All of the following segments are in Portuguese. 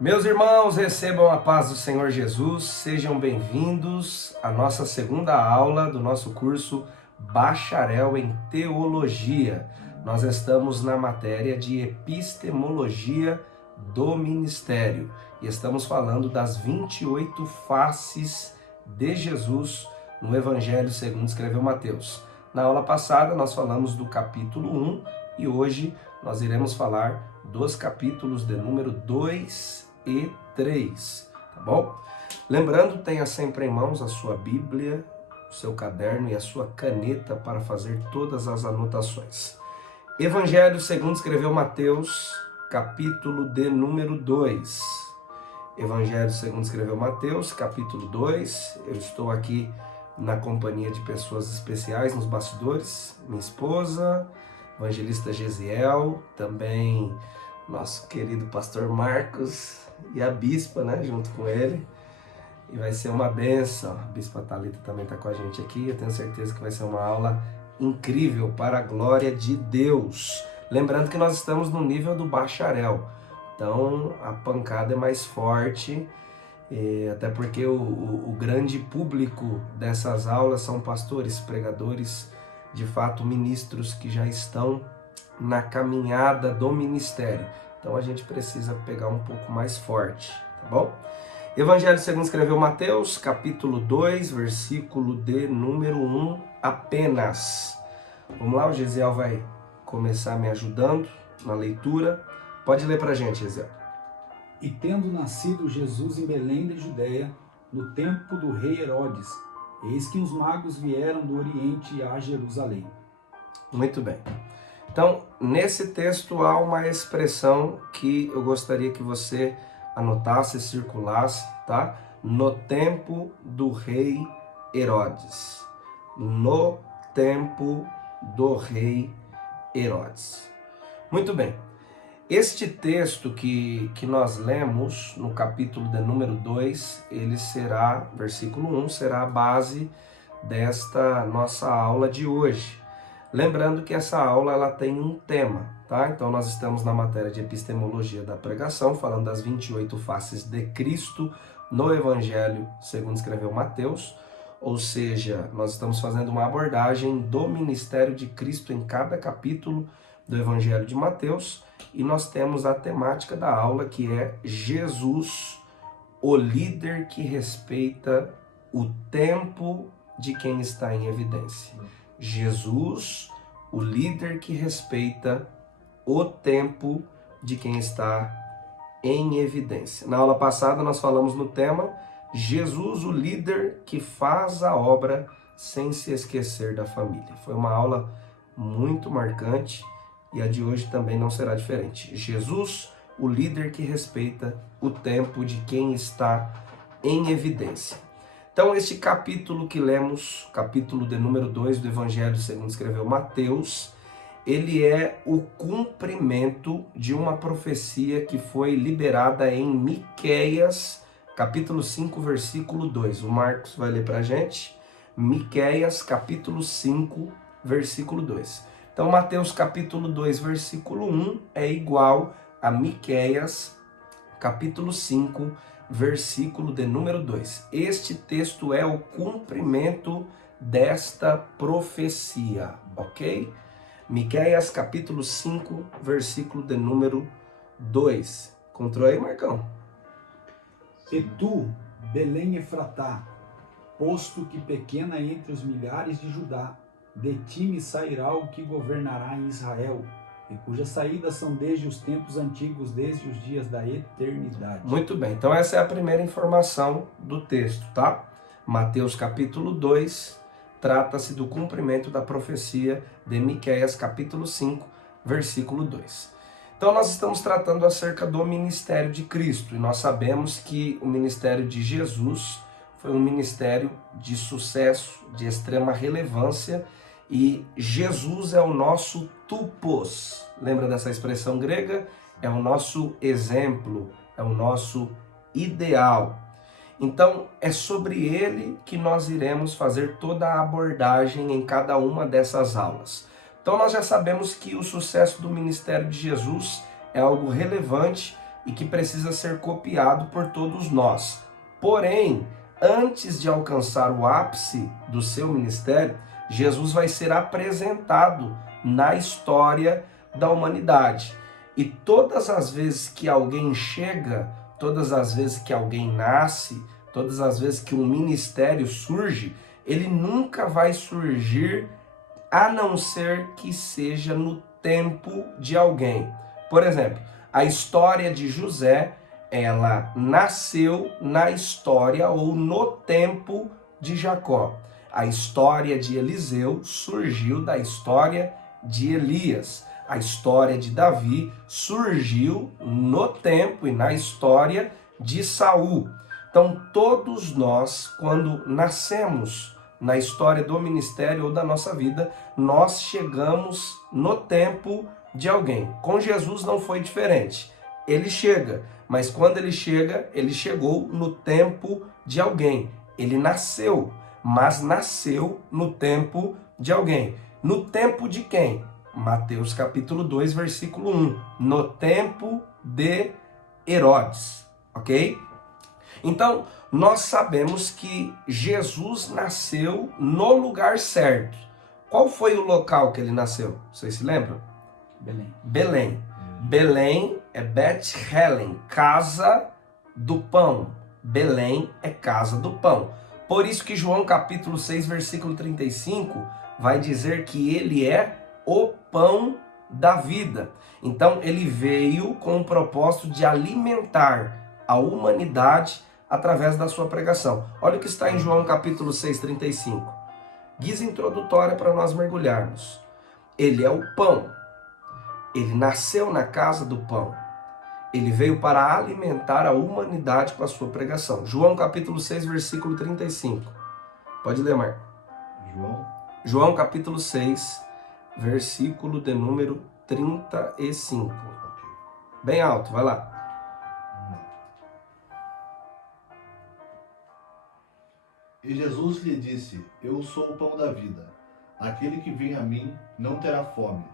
Meus irmãos, recebam a paz do Senhor Jesus, sejam bem-vindos à nossa segunda aula do nosso curso Bacharel em Teologia. Nós estamos na matéria de Epistemologia do Ministério e estamos falando das 28 faces de Jesus no Evangelho segundo escreveu Mateus. Na aula passada nós falamos do capítulo 1 e hoje nós iremos falar dos capítulos de número 2 e 3, tá bom? Lembrando, tenha sempre em mãos a sua Bíblia, o seu caderno e a sua caneta para fazer todas as anotações. Evangelho segundo escreveu Mateus, capítulo de número 2. Evangelho segundo escreveu Mateus, capítulo 2. Eu estou aqui na companhia de pessoas especiais nos bastidores, minha esposa, evangelista Gesiel, também nosso querido pastor Marcos e a bispa, né, junto com ele. E vai ser uma benção. A bispa Thalita também está com a gente aqui. Eu tenho certeza que vai ser uma aula incrível para a glória de Deus. Lembrando que nós estamos no nível do bacharel, então a pancada é mais forte, até porque o grande público dessas aulas são pastores, pregadores, de fato ministros que já estão na caminhada do ministério. Então a gente precisa pegar um pouco mais forte, tá bom? Evangelho segundo escreveu Mateus, capítulo 2, versículo de número 1 apenas. Vamos lá, o Gesiel vai começar me ajudando na leitura. Pode ler pra gente, Gesiel. E tendo nascido Jesus em Belém da Judéia, no tempo do rei Herodes, eis que os magos vieram do Oriente a Jerusalém. Muito bem. Então, nesse texto há uma expressão que eu gostaria que você anotasse, circulasse, tá? No tempo do rei Herodes. No tempo do rei Herodes. Muito bem. Este texto que nós lemos no capítulo de número 2, ele será, versículo 1, será a base desta nossa aula de hoje. Lembrando que essa aula ela tem um tema, tá? Então nós estamos na matéria de epistemologia da pregação, falando das 28 faces de Cristo no Evangelho segundo escreveu Mateus, ou seja, nós estamos fazendo uma abordagem do ministério de Cristo em cada capítulo do Evangelho de Mateus, e nós temos a temática da aula que é Jesus, o líder que respeita o tempo de quem está em evidência. Jesus, o líder que respeita o tempo de quem está em evidência. Na aula passada nós falamos no tema Jesus, o líder que faz a obra sem se esquecer da família. Foi uma aula muito marcante e a de hoje também não será diferente. Jesus, o líder que respeita o tempo de quem está em evidência. Então, este capítulo que lemos, capítulo de número 2 do Evangelho segundo escreveu Mateus, ele é o cumprimento de uma profecia que foi liberada em Miqueias, capítulo 5, versículo 2. O Marcos vai ler para a gente. Miqueias, capítulo 5, versículo 2. Então, Mateus, capítulo 2, versículo 1 é igual a Miqueias, capítulo 5, versículo de número 2. Este texto é o cumprimento desta profecia, ok? Miqueias, capítulo 5, versículo de número 2. Encontrou aí, Marcão? E tu, Belém Efratá, posto que pequena entre os milhares de Judá, de ti me sairá o que governará em Israel, e cujas saídas são desde os tempos antigos, desde os dias da eternidade. Muito bem, então essa é a primeira informação do texto, tá? Mateus capítulo 2, trata-se do cumprimento da profecia de Miqueias capítulo 5, versículo 2. Então nós estamos tratando acerca do ministério de Cristo, e nós sabemos que o ministério de Jesus foi um ministério de sucesso, de extrema relevância, e Jesus é o nosso tupos. Lembra dessa expressão grega? É o nosso exemplo, é o nosso ideal. Então, é sobre ele que nós iremos fazer toda a abordagem em cada uma dessas aulas. Então, nós já sabemos que o sucesso do ministério de Jesus é algo relevante e que precisa ser copiado por todos nós. Porém, antes de alcançar o ápice do seu ministério, Jesus vai ser apresentado na história da humanidade. E todas as vezes que alguém chega, todas as vezes que alguém nasce, todas as vezes que um ministério surge, ele nunca vai surgir a não ser que seja no tempo de alguém. Por exemplo, a história de José, ela nasceu na história ou no tempo de Jacó. A história de Eliseu surgiu da história de Elias. A história de Davi surgiu no tempo e na história de Saul. Então, todos nós, quando nascemos na história do ministério ou da nossa vida, nós chegamos no tempo de alguém. Com Jesus não foi diferente. Ele chega, mas quando ele chega, ele chegou no tempo de alguém. Ele nasceu, mas nasceu no tempo de alguém. No tempo de quem? Mateus capítulo 2, versículo 1. No tempo de Herodes, ok? Então, nós sabemos que Jesus nasceu no lugar certo. Qual foi o local que ele nasceu? Vocês se lembram? Belém. Belém. Belém é Beth-Helen, casa do pão. Belém é casa do pão. Por isso que João capítulo 6, versículo 35, vai dizer que ele é o pão da vida. Então ele veio com o propósito de alimentar a humanidade através da sua pregação. Olha o que está em João capítulo 6, 35. Guisa introdutória para nós mergulharmos. Ele é o pão. Ele nasceu na casa do pão. Ele veio para alimentar a humanidade com a sua pregação. João capítulo 6, versículo 35. Pode ler, Marco. João capítulo 6, versículo de número 35. Bem alto, vai lá. E Jesus lhe disse: Eu sou o pão da vida. Aquele que vem a mim não terá fome,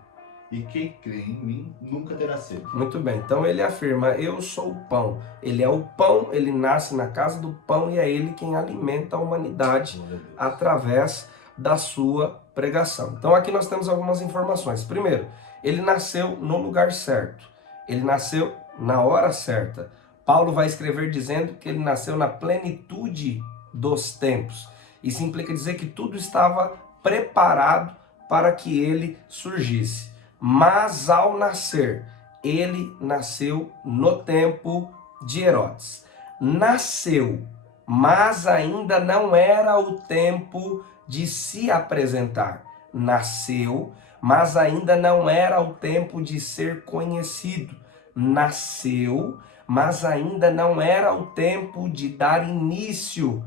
e quem crê em mim nunca terá sede. Muito bem, então ele afirma: eu sou o pão. Ele é o pão, ele nasce na casa do pão e é ele quem alimenta a humanidade através da sua pregação. Então aqui nós temos algumas informações. Primeiro, ele nasceu no lugar certo. Ele nasceu na hora certa. Paulo vai escrever dizendo que ele nasceu na plenitude dos tempos. Isso implica dizer que tudo estava preparado para que ele surgisse. Mas ao nascer, ele nasceu no tempo de Herodes. Nasceu, mas ainda não era o tempo de se apresentar. Nasceu, mas ainda não era o tempo de ser conhecido. Nasceu, mas ainda não era o tempo de dar início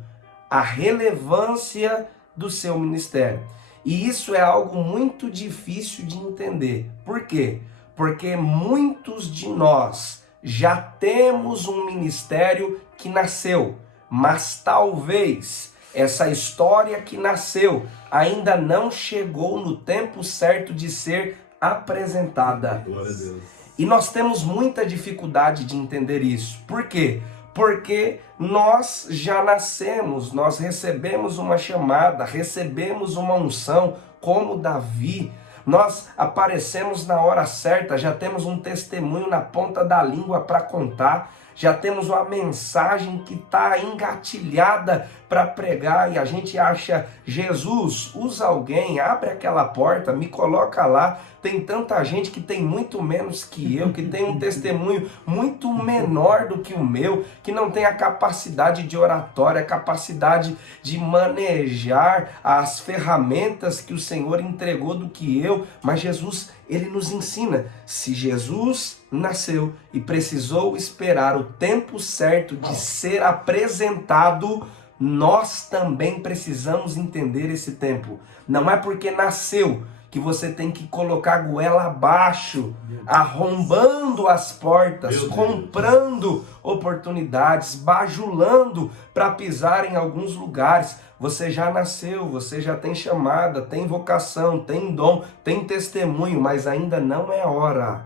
à relevância do seu ministério. E isso é algo muito difícil de entender. Por quê? Porque muitos de nós já temos um ministério que nasceu, mas talvez essa história que nasceu ainda não chegou no tempo certo de ser apresentada. Glória a Deus. E nós temos muita dificuldade de entender isso. Por quê? Porque nós já nascemos, nós recebemos uma chamada, recebemos uma unção, como Davi. Nós aparecemos na hora certa, já temos um testemunho na ponta da língua para contar, já temos uma mensagem que está engatilhada para pregar e a gente acha: Jesus, usa alguém, abre aquela porta, me coloca lá. Tem tanta gente que tem muito menos que eu, que tem um testemunho muito menor do que o meu, que não tem a capacidade de oratória, a capacidade de manejar as ferramentas que o Senhor entregou do que eu. Mas Jesus, ele nos ensina. Se Jesus nasceu e precisou esperar o tempo certo de ser apresentado, nós também precisamos entender esse tempo. Não é porque nasceu que você tem que colocar a goela abaixo, arrombando as portas, comprando oportunidades, bajulando para pisar em alguns lugares. Você já nasceu, você já tem chamada, tem vocação, tem dom, tem testemunho, mas ainda não é hora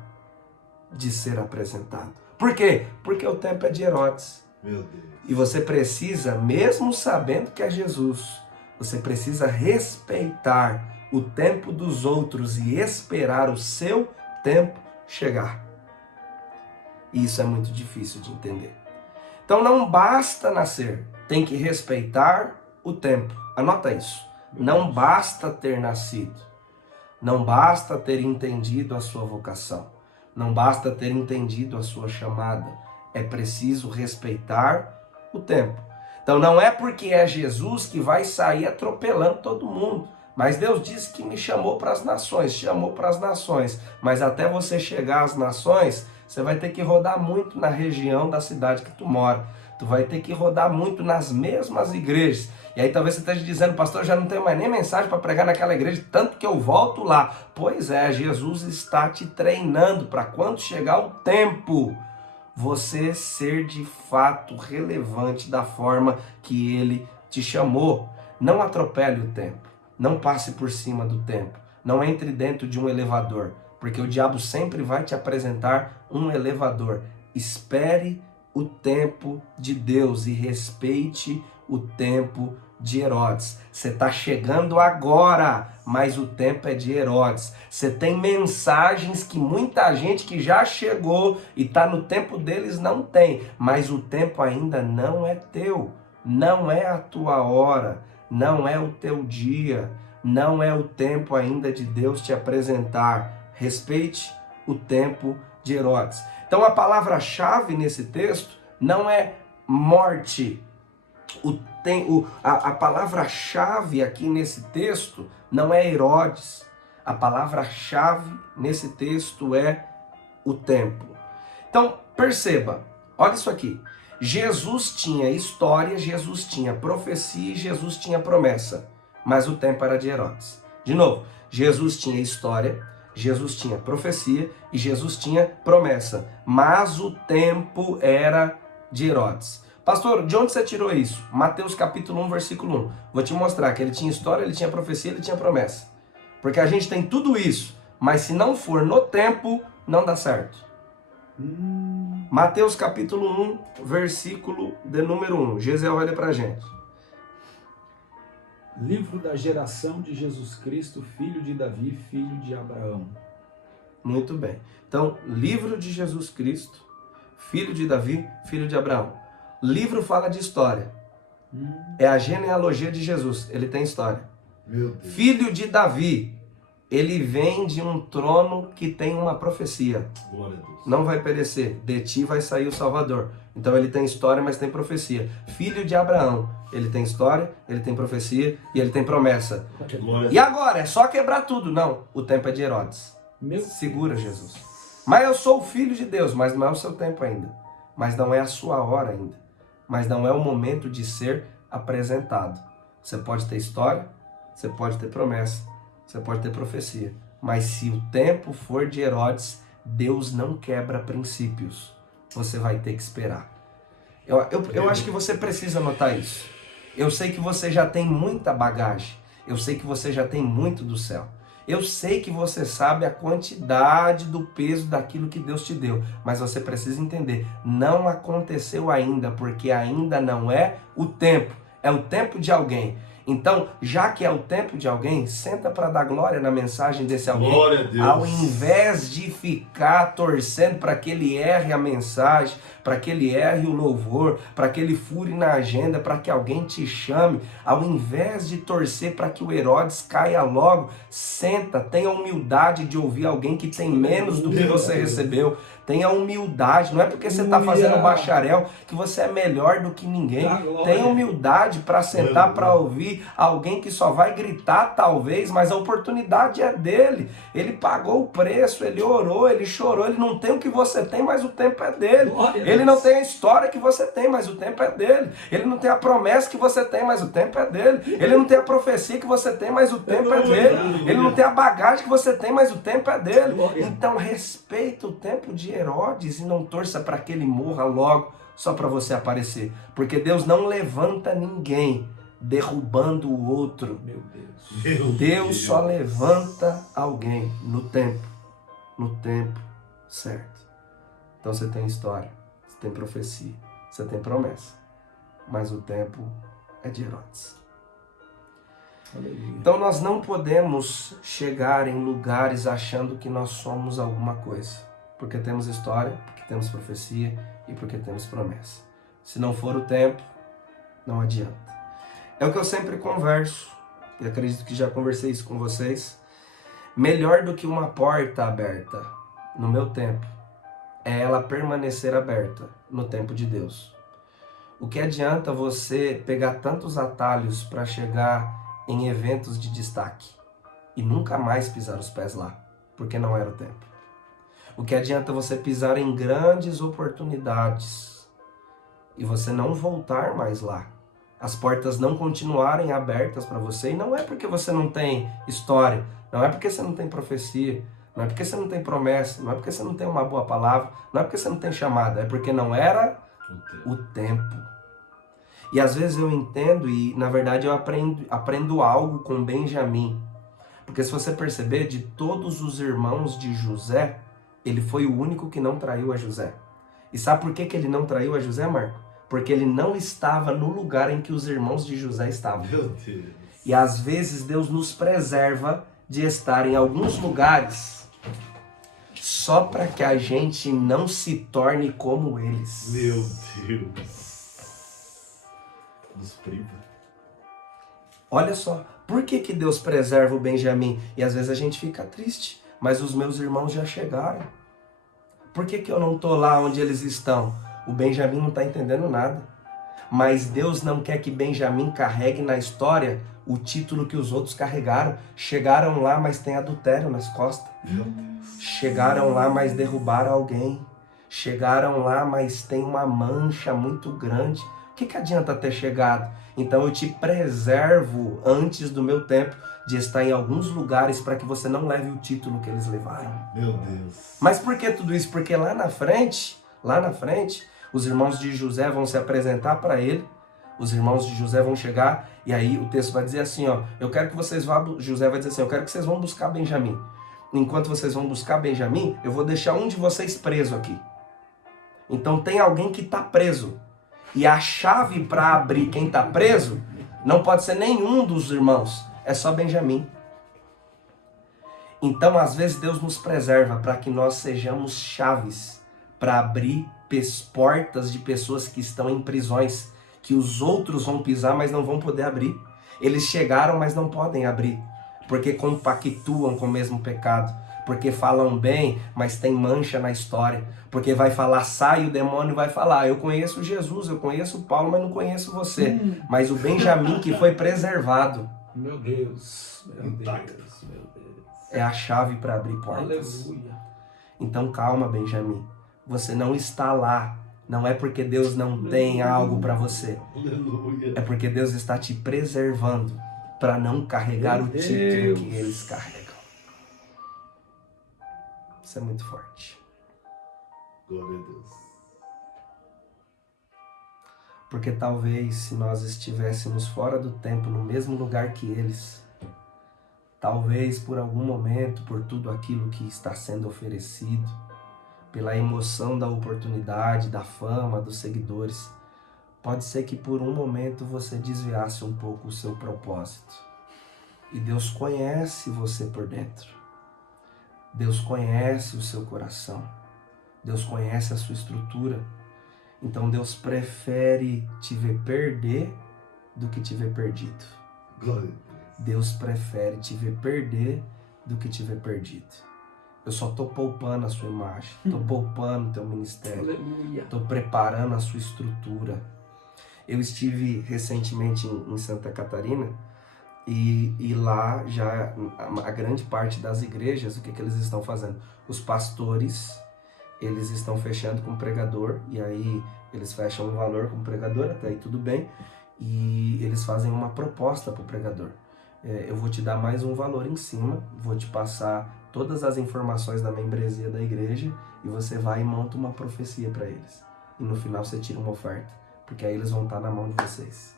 de ser apresentado. Por quê? Porque o tempo é de Herodes. Meu Deus. E você precisa, mesmo sabendo que é Jesus, você precisa respeitar o tempo dos outros e esperar o seu tempo chegar. E isso é muito difícil de entender. Então não basta nascer, tem que respeitar o tempo. Anota isso. Não basta ter nascido. Não basta ter entendido a sua vocação. Não basta ter entendido a sua chamada. É preciso respeitar o tempo. Então não é porque é Jesus que vai sair atropelando todo mundo. Mas Deus disse que me chamou para as nações, chamou para as nações. Mas até você chegar às nações, você vai ter que rodar muito na região da cidade que tu mora. Tu vai ter que rodar muito nas mesmas igrejas. E aí talvez você esteja dizendo, pastor, eu já não tenho mais nem mensagem para pregar naquela igreja, tanto que eu volto lá. Pois é, Jesus está te treinando para quando chegar o tempo, você ser de fato relevante da forma que Ele te chamou. Não atropele o tempo. Não passe por cima do tempo. Não entre dentro de um elevador, porque o diabo sempre vai te apresentar um elevador. Espere o tempo de Deus e respeite o tempo de Herodes. Você está chegando agora, mas o tempo é de Herodes. Você tem mensagens que muita gente que já chegou e está no tempo deles não tem, mas o tempo ainda não é teu. Não é a tua hora. Não é o teu dia, não é o tempo ainda de Deus te apresentar. Respeite o tempo de Herodes. Então a palavra-chave nesse texto não é morte. A palavra-chave aqui nesse texto não é Herodes. A palavra-chave nesse texto é o tempo. Então perceba, olha isso aqui. Jesus tinha história, Jesus tinha profecia e Jesus tinha promessa, mas o tempo era de Herodes. De novo, Jesus tinha história, Jesus tinha profecia e Jesus tinha promessa, mas o tempo era de Herodes. Pastor, de onde você tirou isso? Mateus capítulo 1, versículo 1. Vou te mostrar que ele tinha história, ele tinha profecia, ele tinha promessa. Porque a gente tem tudo isso, mas se não for no tempo, não dá certo. Mateus capítulo 1, versículo de número 1. Gesiel vai ler pra gente. Livro da geração de Jesus Cristo, filho de Davi, filho de Abraão. Muito bem. Então, livro de Jesus Cristo, filho de Davi, filho de Abraão. Livro fala de história. É a genealogia de Jesus. Ele tem história. Meu Deus. Filho de Davi. Ele vem de um trono que tem uma profecia. Glória a Deus. Não vai perecer, de ti vai sair o Salvador. Então ele tem história, mas tem profecia. Filho de Abraão, ele tem história, ele tem profecia e ele tem promessa. Glória a E Deus. agora, é só quebrar tudo. Não, o tempo é de Herodes. Meu Segura, Jesus. Mas eu sou o filho de Deus, mas não é o seu tempo ainda. Mas não é a sua hora ainda. Mas não é o momento de ser apresentado. Você pode ter história, você pode ter promessa, você pode ter profecia. Mas se o tempo for de Herodes, Deus não quebra princípios. Você vai ter que esperar. Eu acho que você precisa notar isso. Eu sei que você já tem muita bagagem. Eu sei que você já tem muito do céu. Eu sei que você sabe a quantidade do peso daquilo que Deus te deu. Mas você precisa entender, não aconteceu ainda, porque ainda não é o tempo. É o tempo de alguém. Então, já que é o tempo de alguém, senta para dar glória na mensagem desse alguém. Glória a Deus. Ao invés de ficar torcendo para que ele erre a mensagem, para que ele erre o louvor, para que ele fure na agenda, para que alguém te chame, ao invés de torcer para que o Herodes caia logo, senta, tenha humildade de ouvir alguém que tem menos do que você recebeu. Tenha humildade, não é porque você está fazendo bacharel que você é melhor do que ninguém. Tenha humildade para sentar para ouvir alguém que só vai gritar talvez, mas a oportunidade é dele. Ele pagou o preço, ele orou, ele chorou, ele não tem o que você tem, mas o tempo é dele. Ele não tem a história que você tem, mas o tempo é dele. Ele não tem a promessa que você tem, mas o tempo é dele. Ele não tem a profecia que você tem, mas o tempo é dele. Ele não tem a bagagem que você tem, mas o tempo é dele. Então respeita o tempo de Herodes e não torça para que ele morra logo só para você aparecer. Porque Deus não levanta ninguém derrubando o outro. Meu Deus. Deus só levanta alguém no tempo certo. Então você tem história, você tem profecia, você tem promessa. Mas o tempo é de Herodes. Aleluia. Então nós não podemos chegar em lugares achando que nós somos alguma coisa. Porque temos história, porque temos profecia e porque temos promessa. Se não for o tempo, não adianta. É o que eu sempre converso, e acredito que já conversei isso com vocês. Melhor do que uma porta aberta no meu tempo, é ela permanecer aberta no tempo de Deus. O que adianta você pegar tantos atalhos para chegar em eventos de destaque e nunca mais pisar os pés lá, porque não era o tempo? O que adianta você pisar em grandes oportunidades e você não voltar mais lá? As portas não continuarem abertas para você, e não é porque você não tem história, não é porque você não tem profecia, não é porque você não tem promessa, não é porque você não tem uma boa palavra, não é porque você não tem chamada, é porque não era o tempo. E às vezes eu entendo e na verdade eu aprendo algo com Benjamim. Porque se você perceber, de todos os irmãos de José, ele foi o único que não traiu a José. E sabe por que ele não traiu a José, Marco? Porque ele não estava no lugar em que os irmãos de José estavam. Meu Deus. E às vezes Deus nos preserva de estar em alguns lugares só para que a gente não se torne como eles. Meu Deus. Nos priva. Olha só, por que Deus preserva o Benjamim? E às vezes a gente fica triste, mas os meus irmãos já chegaram. Por que eu não estou lá onde eles estão? O Benjamim não está entendendo nada. Mas Deus não quer que Benjamim carregue na história o título que os outros carregaram. Chegaram lá, mas tem adultério nas costas. Meu Deus. Chegaram lá, mas derrubaram alguém. Chegaram lá, mas tem uma mancha muito grande. O que adianta ter chegado? Então eu te preservo antes do meu tempo de estar em alguns lugares para que você não leve o título que eles levaram. Meu Deus. Mas por que tudo isso? Porque lá na frente, os irmãos de José vão se apresentar para ele. Os irmãos de José vão chegar e aí o texto vai dizer assim, ó, eu quero que vocês vão, José vai dizer assim, eu quero que vocês vão buscar Benjamim. Enquanto vocês vão buscar Benjamim, eu vou deixar um de vocês preso aqui. Então tem alguém que está preso. E a chave para abrir quem está preso não pode ser nenhum dos irmãos, é só Benjamim. Então, às vezes, Deus nos preserva para que nós sejamos chaves para abrir portas de pessoas que estão em prisões, que os outros vão pisar, mas não vão poder abrir. Eles chegaram, mas não podem abrir, porque compactuam com o mesmo pecado, porque falam bem, mas tem mancha na história, porque vai falar, sai o demônio vai falar, eu conheço Jesus, eu conheço Paulo, mas não conheço você. Mas o Benjamim que foi preservado. Meu Deus, meu Deus, meu Deus. É a chave para abrir portas. Aleluia. Então calma, Benjamim. Você não está lá. Não é porque Deus não tem algo para você. Aleluia. É porque Deus está te preservando para não carregar o título que eles carregam. Isso é muito forte. Glória a Deus. Porque talvez se nós estivéssemos fora do tempo, no mesmo lugar que eles, talvez por algum momento, por tudo aquilo que está sendo oferecido, pela emoção da oportunidade, da fama, dos seguidores, pode ser que por um momento você desviasse um pouco o seu propósito. E Deus conhece você por dentro. Deus conhece o seu coração. Deus conhece a sua estrutura. Então Deus prefere te ver perder do que te ver perdido. Glória a Deus. Deus prefere te ver perder do que te ver perdido. Eu só estou poupando a sua imagem, estou poupando o teu ministério, Aleluia. estou preparando a sua estrutura. Eu estive recentemente em Santa Catarina e lá já a grande parte das igrejas, o que eles estão fazendo? Os pastores, eles estão fechando com o pregador, e aí eles fecham um valor com o pregador, até aí tudo bem, e eles fazem uma proposta para o pregador. Eu vou te dar mais um valor em cima, vou te passar todas as informações da membresia da igreja e você vai e monta uma profecia para eles. E no final você tira uma oferta, porque aí eles vão estar na mão de vocês.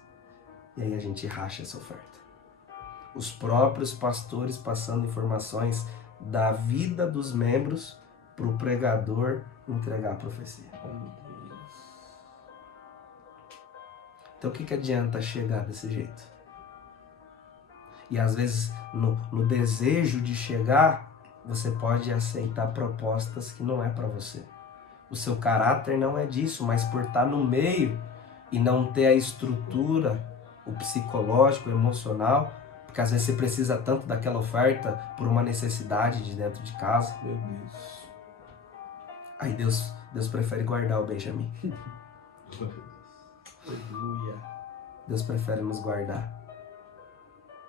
E aí a gente racha essa oferta. Os próprios pastores passando informações da vida dos membros para o pregador entregar a profecia. Então o que adianta chegar desse jeito? E às vezes no desejo de chegar, você pode aceitar propostas que não é para você. O seu caráter não é disso, mas por estar no meio e não ter a estrutura, o psicológico, o emocional, porque às vezes você precisa tanto daquela oferta por uma necessidade de dentro de casa. Meu Deus. Aí Deus prefere guardar o Benjamin. Aleluia. Deus prefere nos guardar.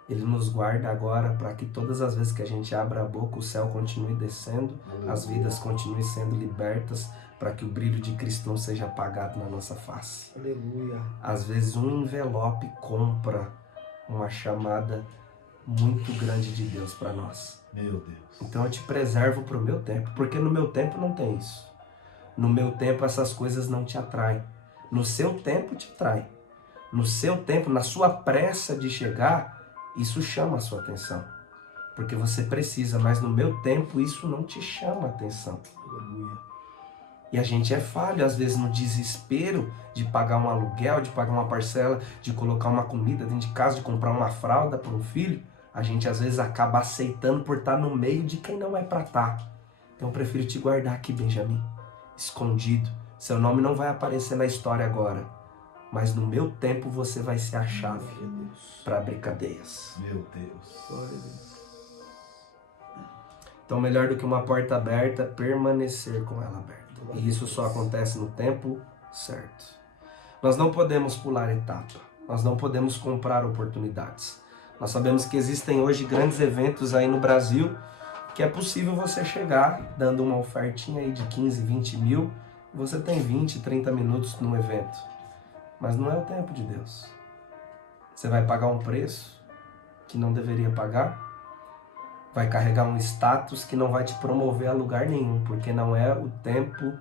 Ele nos guarda agora para que todas as vezes que a gente abra a boca, o céu continue descendo, as vidas continuem sendo libertas, para que o brilho de Cristo não seja apagado na nossa face. Aleluia. Às vezes um envelope compra uma chamada muito grande de Deus para nós. Meu Deus. Então eu te preservo para o meu tempo, porque no meu tempo não tem isso. No meu tempo essas coisas não te atraem. No seu tempo te atrai. No seu tempo, na sua pressa de chegar, isso chama a sua atenção. Porque você precisa, mas no meu tempo isso não te chama a atenção. Aleluia. E a gente é falho, às vezes, no desespero de pagar um aluguel, de pagar uma parcela, de colocar uma comida dentro de casa, de comprar uma fralda para um filho. A gente, às vezes, acaba aceitando por estar no meio de quem não é para estar. Então, eu prefiro te guardar aqui, Benjamin, escondido. Seu nome não vai aparecer na história agora, mas no meu tempo você vai ser a chave para abrir cadeias. Meu Deus. Glória a Deus. Então, melhor do que uma porta aberta, permanecer com ela aberta. E isso só acontece no tempo certo. Nós não podemos pular etapa. Nós não podemos comprar oportunidades. Nós sabemos que existem hoje grandes eventos aí no Brasil que é possível você chegar dando uma ofertinha aí de 15, 20 mil. Você tem 20, 30 minutos no evento. Mas não é o tempo de Deus. Você vai pagar um preço que não deveria pagar. Vai carregar um status que não vai te promover a lugar nenhum, porque não é o tempo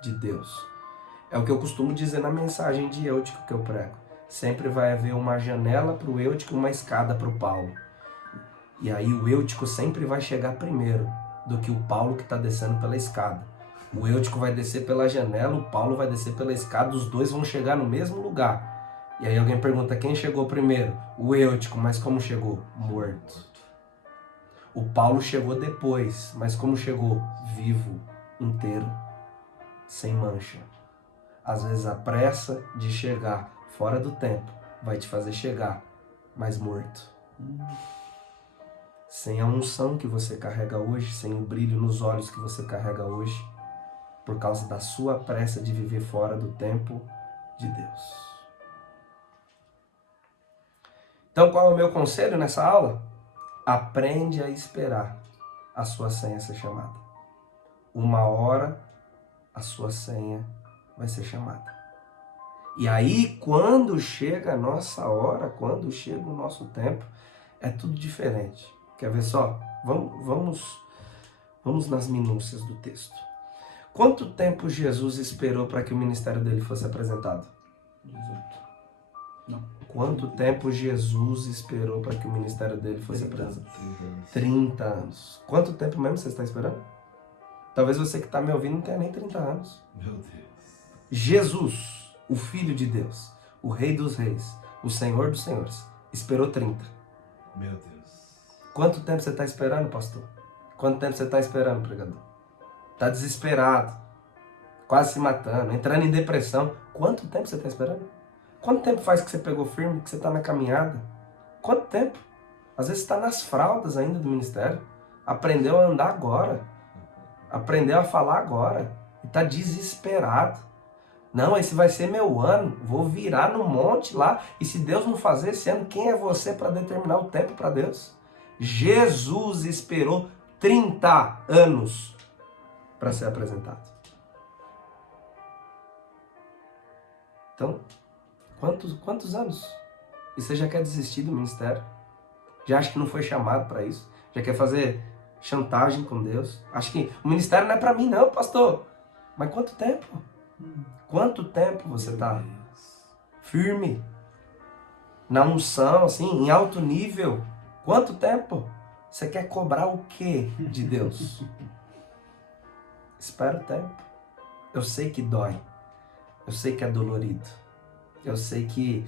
de Deus. É o que eu costumo dizer na mensagem de Eutico que eu prego. Sempre vai haver uma janela para o Eutico e uma escada para o Paulo. E aí o Eutico sempre vai chegar primeiro do que o Paulo que está descendo pela escada. O Eutico vai descer pela janela, o Paulo vai descer pela escada, os dois vão chegar no mesmo lugar. E aí alguém pergunta, quem chegou primeiro? O Eutico, mas como chegou? Morto. O Paulo chegou depois, mas como chegou? Vivo, inteiro, sem mancha. Às vezes a pressa de chegar fora do tempo vai te fazer chegar mais morto. Sem a unção que você carrega hoje, sem o brilho nos olhos que você carrega hoje, por causa da sua pressa de viver fora do tempo de Deus. Então qual é o meu conselho nessa aula? Aprende a esperar a sua senha ser chamada. Uma hora a sua senha vai ser chamada. E aí, quando chega a nossa hora, quando chega o nosso tempo, é tudo diferente. Quer ver só? Vamos nas minúcias do texto. Quanto tempo Jesus esperou para que o ministério dele fosse apresentado? 18. Não. Quanto tempo Jesus esperou para que o ministério dele fosse apresentado? 30 anos. Quanto tempo mesmo você está esperando? Talvez você que está me ouvindo não tenha nem 30 anos. Meu Deus. Jesus, o Filho de Deus, o Rei dos Reis, o Senhor dos Senhores, esperou 30. Meu Deus. Quanto tempo você está esperando, pastor? Quanto tempo você está esperando, pregador? Está desesperado, quase se matando, entrando em depressão. Quanto tempo você está esperando? Quanto tempo faz que você pegou firme, que você está na caminhada? Quanto tempo? Às vezes você está nas fraldas ainda do ministério. Aprendeu a andar agora. Aprendeu a falar agora. E está desesperado. Não, esse vai ser meu ano. Vou virar no monte lá. E se Deus não fazer esse ano, quem é você para determinar o tempo para Deus? Jesus esperou 30 anos para ser apresentado. Então, quantos anos? E você já quer desistir do ministério? Já acha que não foi chamado para isso? Já quer fazer chantagem com Deus? Acha que o ministério não é para mim não, pastor. Mas quanto tempo? Quanto tempo você está firme? Na unção, assim, em alto nível? Quanto tempo? Você quer cobrar o quê de Deus? Espera o tempo. Eu sei que dói. Eu sei que é dolorido. Eu sei que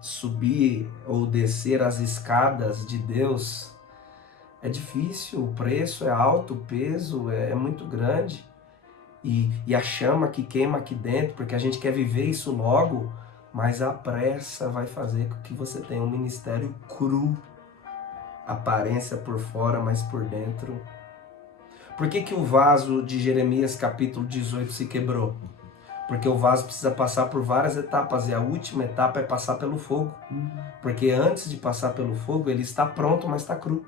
subir ou descer as escadas de Deus é difícil, o preço é alto, o peso é muito grande. E a chama que queima aqui dentro, porque a gente quer viver isso logo, mas a pressa vai fazer com que você tenha um ministério cru. Aparência por fora, mas por dentro. Por que o vaso de Jeremias capítulo 18 se quebrou? Porque o vaso precisa passar por várias etapas e a última etapa é passar pelo fogo. Porque antes de passar pelo fogo, ele está pronto, mas está cru.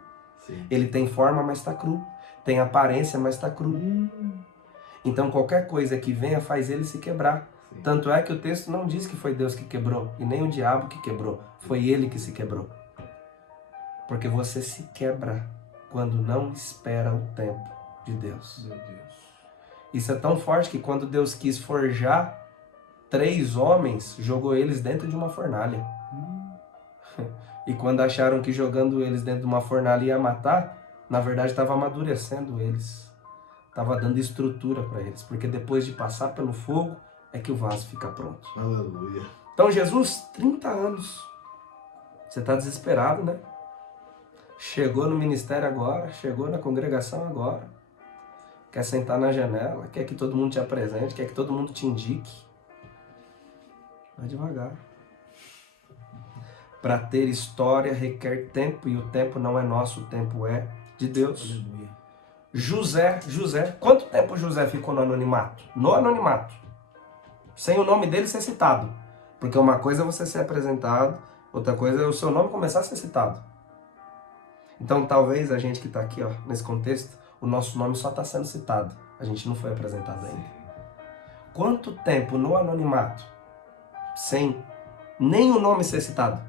Sim. Ele tem forma, mas está cru. Tem aparência, mas está cru. Então qualquer coisa que venha faz ele se quebrar. Sim. Tanto é que o texto não diz que foi Deus que quebrou e nem o diabo que quebrou. Foi ele que se quebrou. Porque você se quebra quando não espera o tempo de Deus. Meu Deus. Isso é tão forte que quando Deus quis forjar 3 homens, jogou eles dentro de uma fornalha. E quando acharam que jogando eles dentro de uma fornalha ia matar, na verdade estava amadurecendo eles. Estava dando estrutura para eles. Porque depois de passar pelo fogo, é que o vaso fica pronto. Aleluia. Então Jesus, 30 anos. Você está desesperado, né? Chegou no ministério agora, chegou na congregação agora. Quer sentar na janela, quer que todo mundo te apresente, quer que todo mundo te indique. Vai devagar. Para ter história requer tempo e o tempo não é nosso, o tempo é de Deus. Aleluia. José, quanto tempo José ficou no anonimato? No anonimato. Sem o nome dele ser citado. Porque uma coisa é você ser apresentado, outra coisa é o seu nome começar a ser citado. Então talvez a gente que está aqui, ó, nesse contexto, o nosso nome só está sendo citado. A gente não foi apresentado ainda. Quanto tempo no anonimato, sem nem o nome ser citado?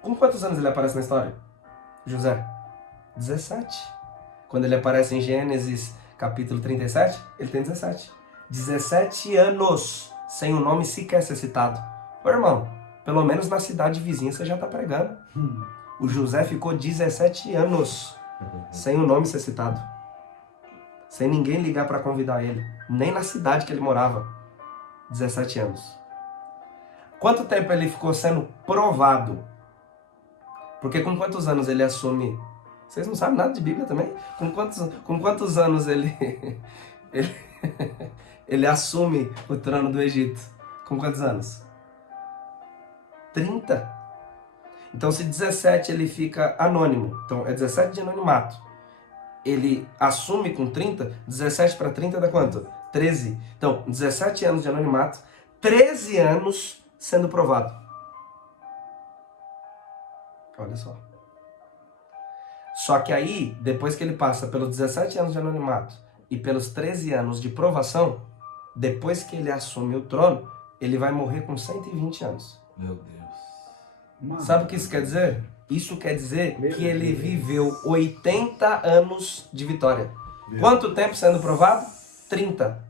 Com quantos anos ele aparece na história? José? 17. Quando ele aparece em Gênesis capítulo 37, ele tem 17. 17 anos sem o nome sequer ser citado. Ô irmão, pelo menos na cidade vizinha você já está pregando. O José ficou 17 anos sem o nome ser citado. Sem ninguém ligar para convidar ele. Nem na cidade que ele morava. 17 anos. Quanto tempo ele ficou sendo provado? Porque com quantos anos ele assume... Vocês não sabem nada de Bíblia também? Com quantos anos ele assume o trono do Egito? Com quantos anos? 30. Então se 17 ele fica anônimo, então é 17 de anonimato. Ele assume com 30, 17 para 30 dá quanto? 13. Então 17 anos de anonimato, 13 anos sendo provado. Olha só. Só que aí, depois que ele passa pelos 17 anos de anonimato e pelos 13 anos de provação, depois que ele assume o trono, ele vai morrer com 120 anos. Meu Deus. Sabe o que isso quer dizer? Isso quer dizer que ele viveu 80 anos de vitória. Quanto tempo sendo provado? 30.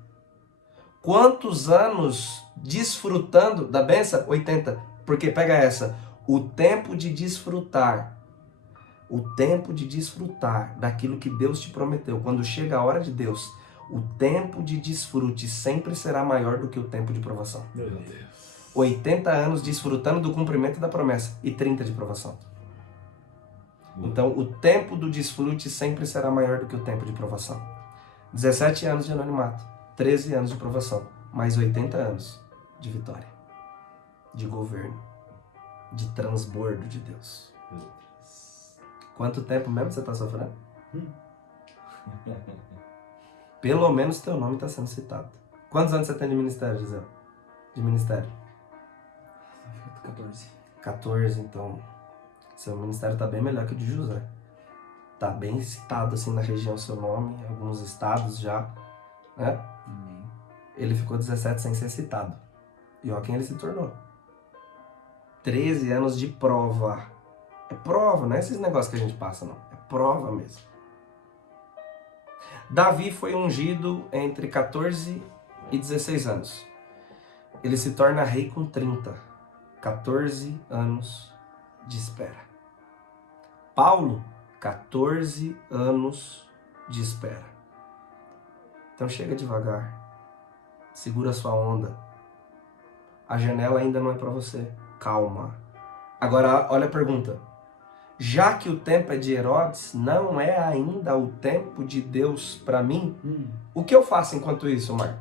Quantos anos desfrutando da bênção? 80. Porque pega essa, o tempo de desfrutar daquilo que Deus te prometeu. Quando chega a hora de Deus, o tempo de desfrute sempre será maior do que o tempo de provação. Meu Deus. 80 anos desfrutando do cumprimento da promessa e 30 de provação. Então, o tempo do desfrute sempre será maior do que o tempo de provação. 17 anos de anonimato, 13 anos de provação, mais 80 anos de vitória, de governo, de transbordo de Deus. Quanto tempo mesmo você está sofrendo? Pelo menos teu nome está sendo citado. Quantos anos você tem de ministério, Gisele? De ministério? 14. 14, então. Seu ministério está bem melhor que o de José. Está bem citado assim na região seu nome, em alguns estados já, né? Ele ficou 17 sem ser citado. E olha quem ele se tornou. 13 anos de prova. É prova, não é esses negócios que a gente passa, não. É prova mesmo. Davi foi ungido entre 14 e 16 anos. Ele se torna rei com 30. 14 anos de espera. Paulo, 14 anos de espera. Então chega devagar. Segura a sua onda. A janela ainda não é para você. Calma. Agora, olha a pergunta. Já que o tempo é de Herodes, não é ainda o tempo de Deus para mim? O que eu faço enquanto isso, Marco?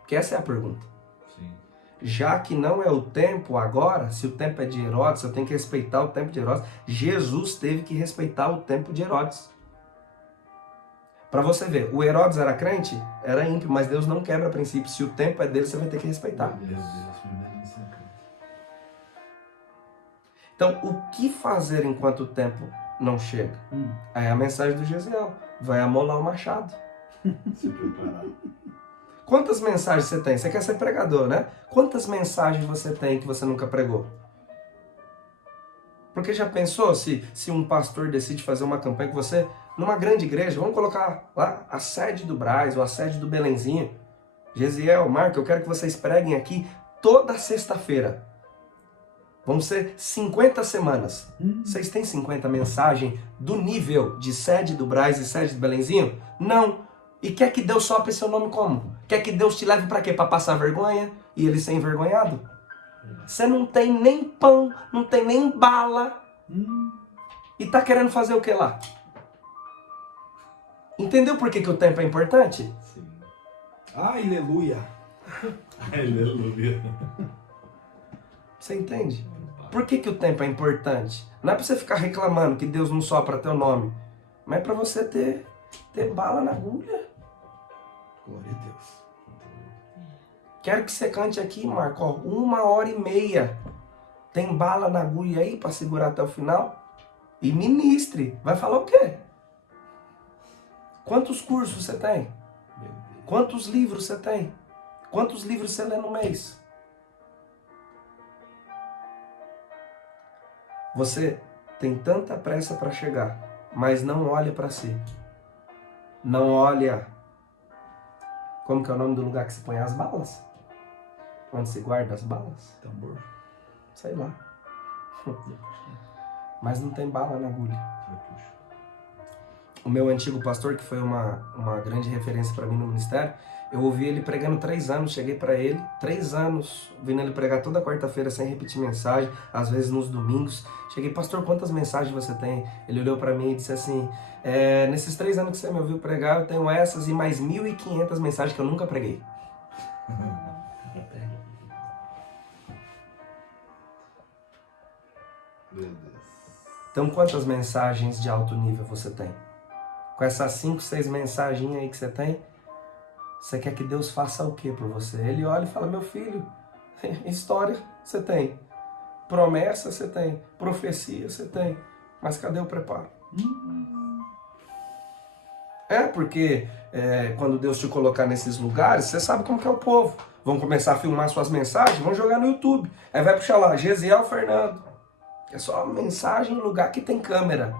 Porque essa é a pergunta. Sim. Já que não é o tempo agora, se o tempo é de Herodes, eu tenho que respeitar o tempo de Herodes. Jesus teve que respeitar o tempo de Herodes. Para você ver, o Herodes era crente? Era ímpio, mas Deus não quebra princípio. Se o tempo é dele, você vai ter que respeitar. Meu Deus, meu Deus, Então, o que fazer enquanto o tempo não chega? Aí é a mensagem do Gesiel. Vai amolar o machado. se preparar. Quantas mensagens você tem? Você quer ser pregador, né? Quantas mensagens você tem que você nunca pregou? Porque já pensou se um pastor decide fazer uma campanha com você numa grande igreja? Vamos colocar lá a sede do Braz ou a sede do Belenzinho. Gesiel, Marco, eu quero que vocês preguem aqui toda sexta-feira. Vão ser 50 semanas. Vocês têm 50 mensagens do nível de sede do Braz e sede do Belenzinho? Não. E quer que Deus sopre seu nome como? Quer que Deus te leve para quê? Para passar vergonha? E ele ser envergonhado? Você não tem nem pão, não tem nem bala. E tá querendo fazer o que lá? Entendeu por que o tempo é importante? Sim. Aleluia. Aleluia. Você entende? Por que o tempo é importante? Não é para você ficar reclamando que Deus não sopra teu nome, mas é para você ter bala na agulha. Glória a Deus. Quero que você cante aqui, Marco, ó, 1h30. Tem bala na agulha aí para segurar até o final? E ministre. Vai falar o quê? Quantos cursos você tem? Quantos livros você tem? Quantos livros você lê no mês? Você tem tanta pressa para chegar, mas não olha para si. Não olha. Como que é o nome do lugar que se põe as balas? Onde se guarda as balas? Tambor. Sei lá. Mas não tem bala na agulha. O meu antigo pastor, que foi uma grande referência para mim no ministério, eu ouvi ele pregando 3 anos, cheguei para ele, 3 anos, vendo ele pregar toda quarta-feira sem repetir mensagem, às vezes nos domingos. Cheguei, pastor, quantas mensagens você tem? Ele olhou para mim e disse assim, nesses 3 anos que você me ouviu pregar, eu tenho essas e mais 1.500 mensagens que eu nunca preguei. Meu Deus. Então, quantas mensagens de alto nível você tem? Com essas 5, 6 mensagens aí que você tem, você quer que Deus faça o que por você? Ele olha e fala, meu filho, história você tem, promessa você tem, profecia você tem, mas cadê o preparo? Porque quando Deus te colocar nesses lugares, você sabe como que é o povo. Vão começar a filmar suas mensagens, vão jogar no YouTube. Aí vai puxar lá, Gesiel Fernando. É só mensagem em lugar que tem câmera.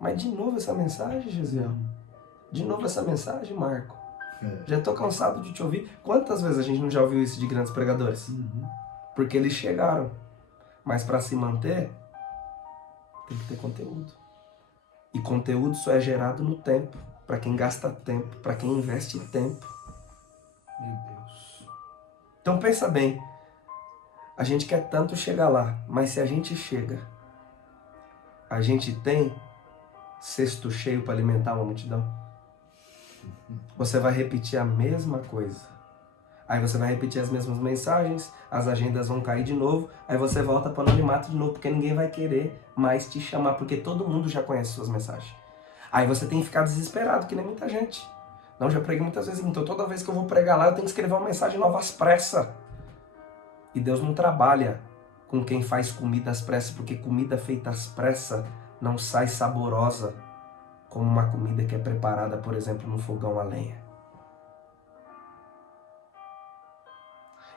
Mas de novo essa mensagem, Gesiel? De novo essa mensagem, Marco? Já estou cansado de te ouvir. Quantas vezes a gente não já ouviu isso de grandes pregadores? Porque eles chegaram. Mas para se manter, tem que ter conteúdo. E conteúdo só é gerado no tempo. Para quem gasta tempo, para quem investe tempo. Meu Deus. Então pensa bem. A gente quer tanto chegar lá, mas se a gente chega, a gente tem cesto cheio para alimentar uma multidão? Você vai repetir a mesma coisa. Aí você vai repetir as mesmas mensagens, as agendas vão cair de novo, aí você volta para o anonimato de novo, porque ninguém vai querer mais te chamar, porque todo mundo já conhece suas mensagens. Aí você tem que ficar desesperado, que nem muita gente. Não, já preguei muitas vezes, então toda vez que eu vou pregar lá, eu tenho que escrever uma mensagem nova às pressas. E Deus não trabalha com quem faz comida às pressas, porque comida feita às pressas não sai saborosa como uma comida que é preparada, por exemplo, no fogão a lenha.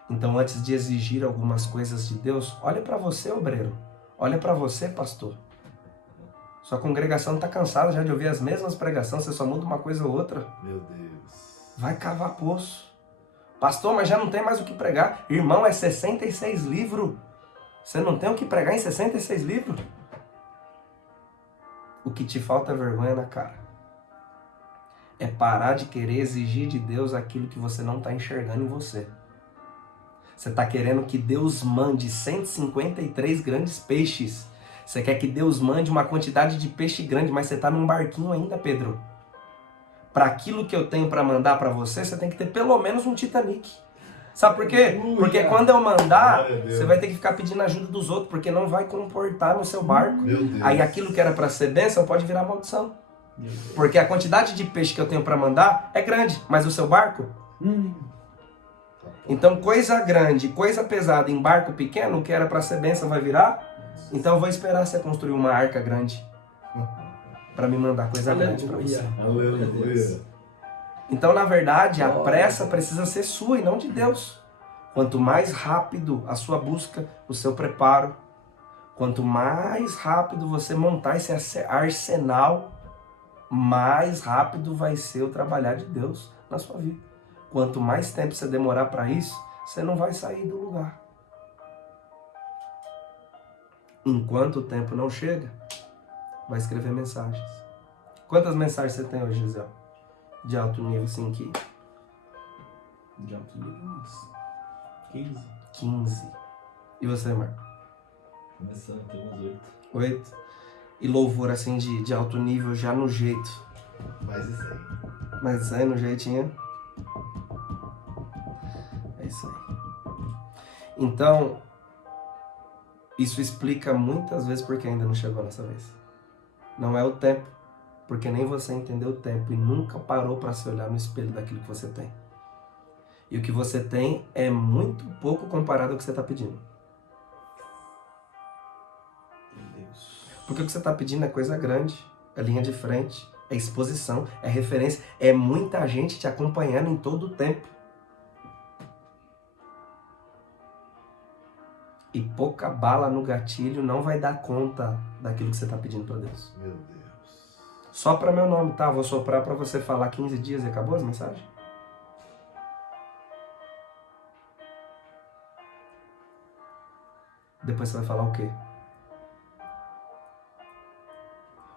Então, antes de exigir algumas coisas de Deus, olha para você, obreiro. Olha para você, pastor. Sua congregação está cansada já de ouvir as mesmas pregações, você só muda uma coisa ou outra. Meu Deus. Vai cavar poço. Pastor, mas já não tem mais o que pregar. Irmão, é 66 livros. Você não tem o que pregar em 66 livros? O que te falta é vergonha na cara. é parar de querer exigir de Deus aquilo que você não está enxergando em você. Você está querendo que Deus mande 153 grandes peixes. Você quer que Deus mande uma quantidade de peixe grande, mas você está num barquinho ainda, Pedro. Para aquilo que eu tenho para mandar para você, você tem que ter pelo menos um Titanic. Sabe por quê? Porque quando eu mandar, você vai ter que ficar pedindo ajuda dos outros, porque não vai comportar no seu barco. Meu Deus. Aí aquilo que era para ser bênção pode virar maldição. Porque a quantidade de peixe que eu tenho para mandar é grande, mas o seu barco? Então coisa grande, coisa pesada em barco pequeno, o que era para ser bênção vai virar? Então eu vou esperar você construir uma arca grande para me mandar coisa grande para você. Aleluia. Então, na verdade, a pressa precisa ser sua e não de Deus. Quanto mais rápido a sua busca, o seu preparo, quanto mais rápido você montar esse arsenal, mais rápido vai ser o trabalhar de Deus na sua vida. Quanto mais tempo você demorar para isso, você não vai sair do lugar. Enquanto o tempo não chega, vai escrever mensagens. Quantas mensagens você tem hoje, Gisele? De alto nível, assim, que... De alto nível, uns 15. 15. E você, Marco? Começando, tem uns 8. 8. E louvor, assim, de alto nível, já no jeito. Mas isso aí. Mas isso aí, no jeitinho. É isso aí. Então, isso explica muitas vezes porque ainda não chegou nessa vez. Não é o tempo. Porque nem você entendeu o tempo e nunca parou para se olhar no espelho daquilo que você tem. E o que você tem é muito pouco comparado ao que você está pedindo. Porque o que você está pedindo é coisa grande, é linha de frente, é exposição, é referência, é muita gente te acompanhando em todo o tempo. E pouca bala no gatilho não vai dar conta daquilo que você está pedindo para Deus. Meu Deus. Só para meu nome, tá? Vou soprar para você falar 15 dias e acabou as mensagens? Depois você vai falar o quê?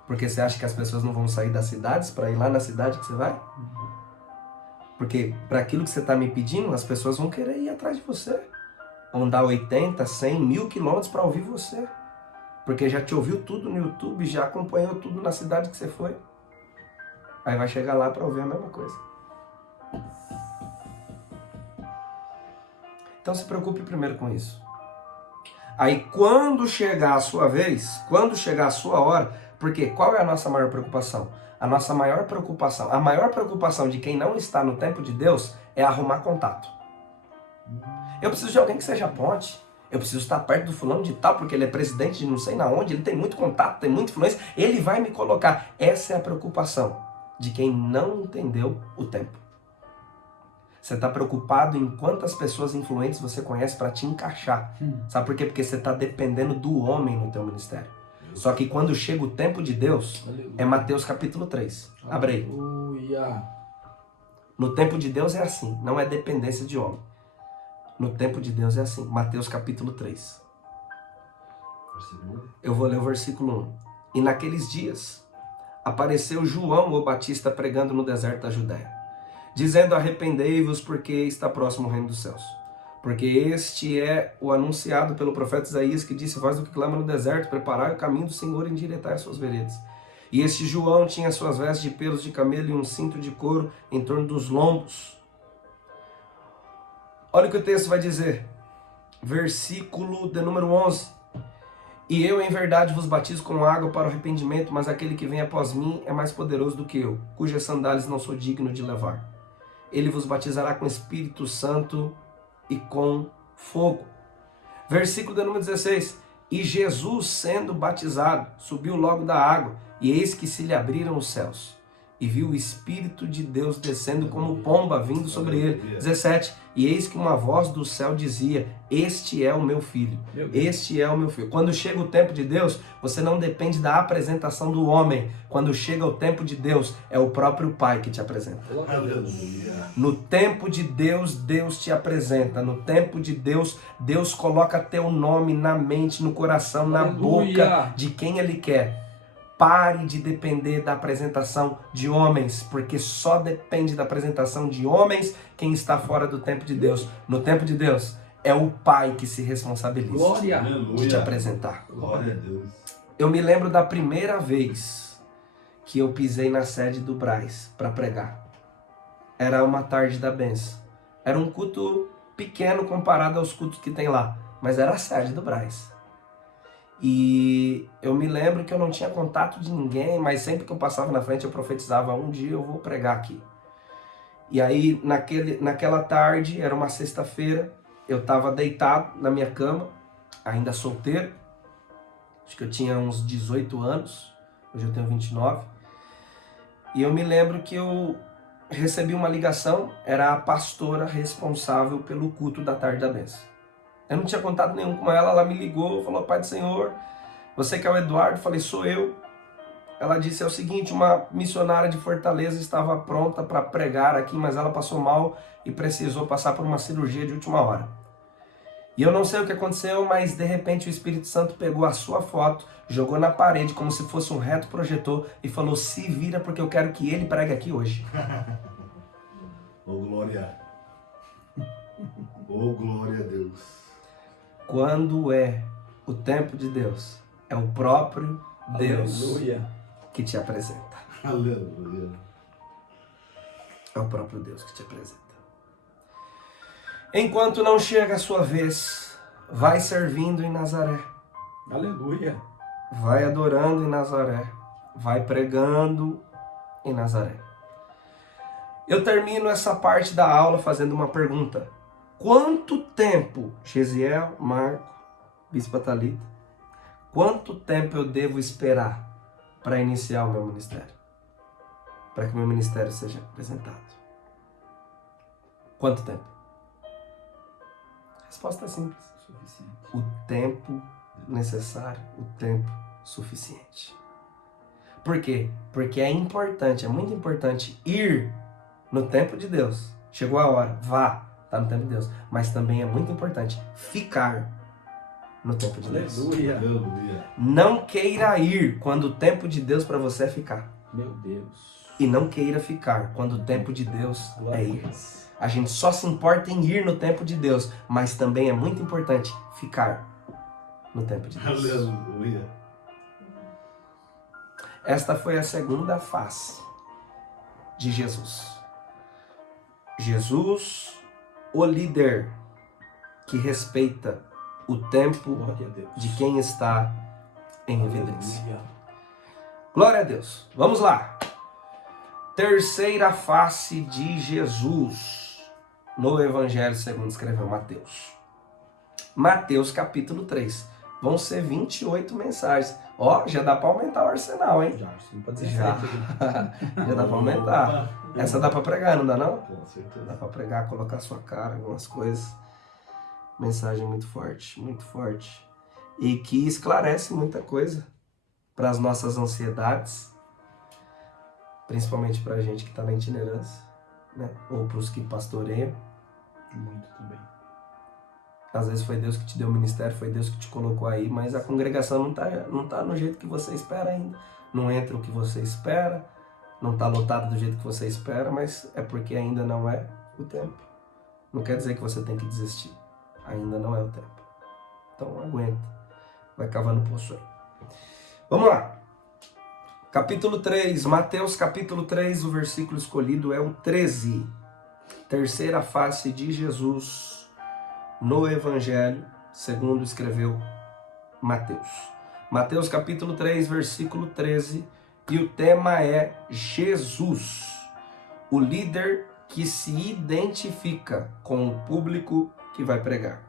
Porque você acha que as pessoas não vão sair das cidades para ir lá na cidade que você vai? Porque para aquilo que você está me pedindo, as pessoas vão querer ir atrás de você. Vão dar 80, 100, 1000 quilômetros para ouvir você. Porque já te ouviu tudo no YouTube, já acompanhou tudo na cidade que você foi. Aí vai chegar lá para ouvir a mesma coisa. Então se preocupe primeiro com isso. Aí quando chegar a sua vez, quando chegar a sua hora, porque qual é a nossa maior preocupação? A nossa maior preocupação, a maior preocupação de quem não está no tempo de Deus é arrumar contato. Eu preciso de alguém que seja ponte. Eu preciso estar perto do fulano de tal, porque ele é presidente de não sei na onde, ele tem muito contato, tem muita influência, ele vai me colocar. Essa é a preocupação de quem não entendeu o tempo. Você está preocupado em quantas pessoas influentes você conhece para te encaixar. Sabe por quê? Porque você está dependendo do homem no teu ministério. Só que quando chega o tempo de Deus, é Mateus capítulo 3. Abre aí. Aleluia. No tempo de Deus é assim, não é dependência de homem. No tempo de Deus é assim. Mateus capítulo 3. Eu vou ler o versículo 1. E naqueles dias apareceu João o Batista pregando no deserto da Judéia, dizendo: arrependei-vos, porque está próximo o reino dos céus. Porque este é o anunciado pelo profeta Isaías, que disse: voz do que clama no deserto, preparai o caminho do Senhor e endireitai as suas veredas. E este João tinha suas vestes de pelos de camelo e um cinto de couro em torno dos lombos. Olha o que o texto vai dizer, versículo de número 11. E eu em verdade vos batizo com água para o arrependimento, mas aquele que vem após mim é mais poderoso do que eu, cujas sandálias não sou digno de levar. Ele vos batizará com Espírito Santo e com fogo. Versículo de número 16. E Jesus, sendo batizado, subiu logo da água, e eis que se lhe abriram os céus. E viu o Espírito de Deus descendo como pomba, vindo sobre ele. 17. E eis que uma voz do céu dizia: este é o meu filho, este é o meu filho. Quando chega o tempo de Deus, você não depende da apresentação do homem. Quando chega o tempo de Deus, é o próprio Pai que te apresenta. Aleluia. No tempo de Deus, Deus te apresenta. No tempo de Deus, Deus coloca teu nome na mente, no coração, na boca de quem Ele quer. Pare de depender da apresentação de homens, porque só depende da apresentação de homens quem está fora do tempo de Deus. No tempo de Deus, é o Pai que se responsabiliza Glória. de te Aleluia. apresentar. Glória a Deus. Eu me lembro da primeira vez que eu pisei na sede do Braz para pregar. Era uma tarde da benção. Era um culto pequeno comparado aos cultos que tem lá, mas era a sede do Braz. E eu me lembro que eu não tinha contato de ninguém, mas sempre que eu passava na frente eu profetizava: um dia eu vou pregar aqui. E aí naquela tarde, era uma sexta-feira, eu estava deitado na minha cama, ainda solteiro, acho que eu tinha uns 18 anos, hoje eu tenho 29, e eu me lembro que eu recebi uma ligação, era a pastora responsável pelo culto da tarde da benção. Eu não tinha contato nenhum com ela, ela me ligou, falou: Pai do Senhor, você que é o Eduardo? Eu falei: sou eu. Ela disse: é o seguinte, uma missionária de Fortaleza estava pronta para pregar aqui, mas ela passou mal e precisou passar por uma cirurgia de última hora. E eu não sei o que aconteceu, mas de repente o Espírito Santo pegou a sua foto, jogou na parede como se fosse um reto projetor e falou: se vira porque eu quero que ele pregue aqui hoje. Oh, glória. Oh, glória a Deus. Quando é o tempo de Deus, é o próprio Deus Aleluia. que te apresenta. Aleluia. É o próprio Deus que te apresenta. Enquanto não chega a sua vez, vai servindo em Nazaré. Aleluia. Vai adorando em Nazaré. Vai pregando em Nazaré. Eu termino essa parte da aula fazendo uma pergunta. Quanto tempo, Gesiel, Marco, Bispa Thalita, quanto tempo eu devo esperar para iniciar o meu ministério? Para que o meu ministério seja apresentado? Quanto tempo? A resposta é simples. Suficiente. O tempo necessário, o tempo suficiente. Por quê? Porque é importante, é muito importante ir no tempo de Deus. Chegou a hora, vá, está no tempo de Deus. Mas também é muito importante ficar no tempo de Deus. Aleluia. Aleluia. Não queira ir quando o tempo de Deus para você é ficar. Meu Deus. E não queira ficar quando o tempo de Deus é Glória a ir. Deus. A gente só se importa em ir no tempo de Deus, mas também é muito importante ficar no tempo de Deus. Aleluia. Esta foi a segunda face de Jesus. Jesus, o líder que respeita o tempo Glória a Deus. de quem está em evidência. Aleluia. Glória a Deus. Vamos lá. Terceira face de Jesus no Evangelho segundo escreveu Mateus. Mateus capítulo 3. Vão ser 28 mensagens. Ó, já dá para aumentar o arsenal, hein? Já, você não pode dizer Já. aqui. Já dá para aumentar. Essa dá para pregar, não dá não? Com certeza. Dá para pregar, colocar sua cara, algumas coisas. Mensagem muito forte, muito forte. E que esclarece muita coisa para as nossas ansiedades, principalmente para a gente que está na itinerância, né? Ou para os que pastoreiam. Muito também. Às vezes foi Deus que te deu o ministério, foi Deus que te colocou aí, mas a congregação não tá no jeito que você espera ainda. Não entra o que você espera, não está lotado do jeito que você espera, mas é porque ainda não é o tempo. Não quer dizer que você tem que desistir. Ainda não é o tempo. Então aguenta. Vai cavando poço aí. Vamos lá. Capítulo 3, Mateus capítulo 3, o versículo escolhido é o 13. Terceira face de Jesus no Evangelho, segundo escreveu Mateus. Mateus capítulo 3, versículo 13, e o tema é Jesus, o líder que se identifica com o público que vai pregar.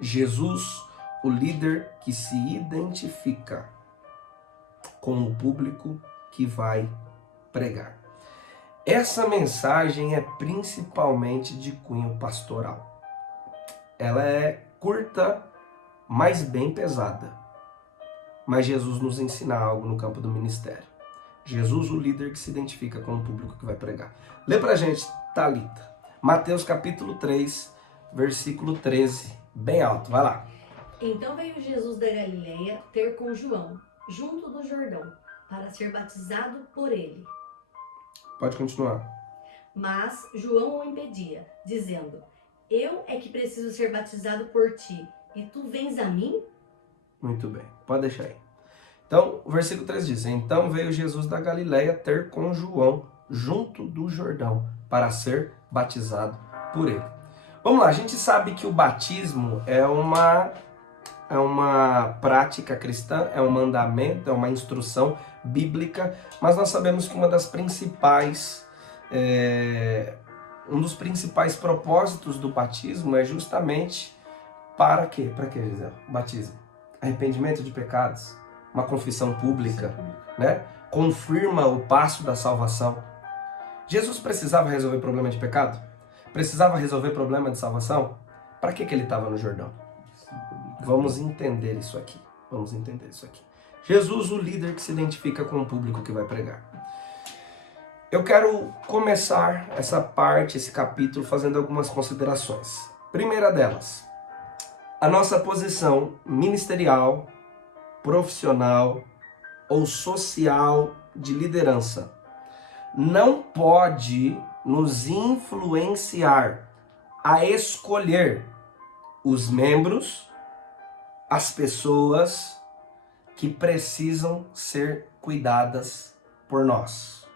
Jesus, o líder que se identifica com o público que vai pregar. Essa mensagem é principalmente de cunho pastoral. Ela é curta, mas bem pesada. Mas Jesus nos ensina algo no campo do ministério. Jesus, o líder que se identifica com o público que vai pregar. Lê pra gente, Thalita. Mateus capítulo 3, versículo 13. Bem alto, vai lá. Então veio Jesus da Galileia ter com João, junto do Jordão, para ser batizado por ele. Pode continuar. Mas João o impedia, dizendo: eu é que preciso ser batizado por ti, e tu vens a mim? Muito bem, pode deixar aí. Então, o versículo 3 diz: então veio Jesus da Galileia ter com João, junto do Jordão, para ser batizado por ele. Vamos lá, a gente sabe que o batismo é uma prática cristã, é um mandamento, é uma instrução bíblica, mas nós sabemos que um dos principais propósitos do batismo é justamente para quê? Para quê, Gisele? O batismo. Arrependimento de pecados, uma confissão pública, né? Confirma o passo da salvação. Jesus precisava resolver problema de pecado? Precisava resolver problema de salvação? Para que ele estava no Jordão? Vamos entender isso aqui. Jesus, o líder que se identifica com o público que vai pregar. Eu quero começar essa parte, esse capítulo, fazendo algumas considerações. Primeira delas, a nossa posição ministerial, profissional ou social de liderança não pode nos influenciar a escolher os membros, as pessoas que precisam ser cuidadas por nós.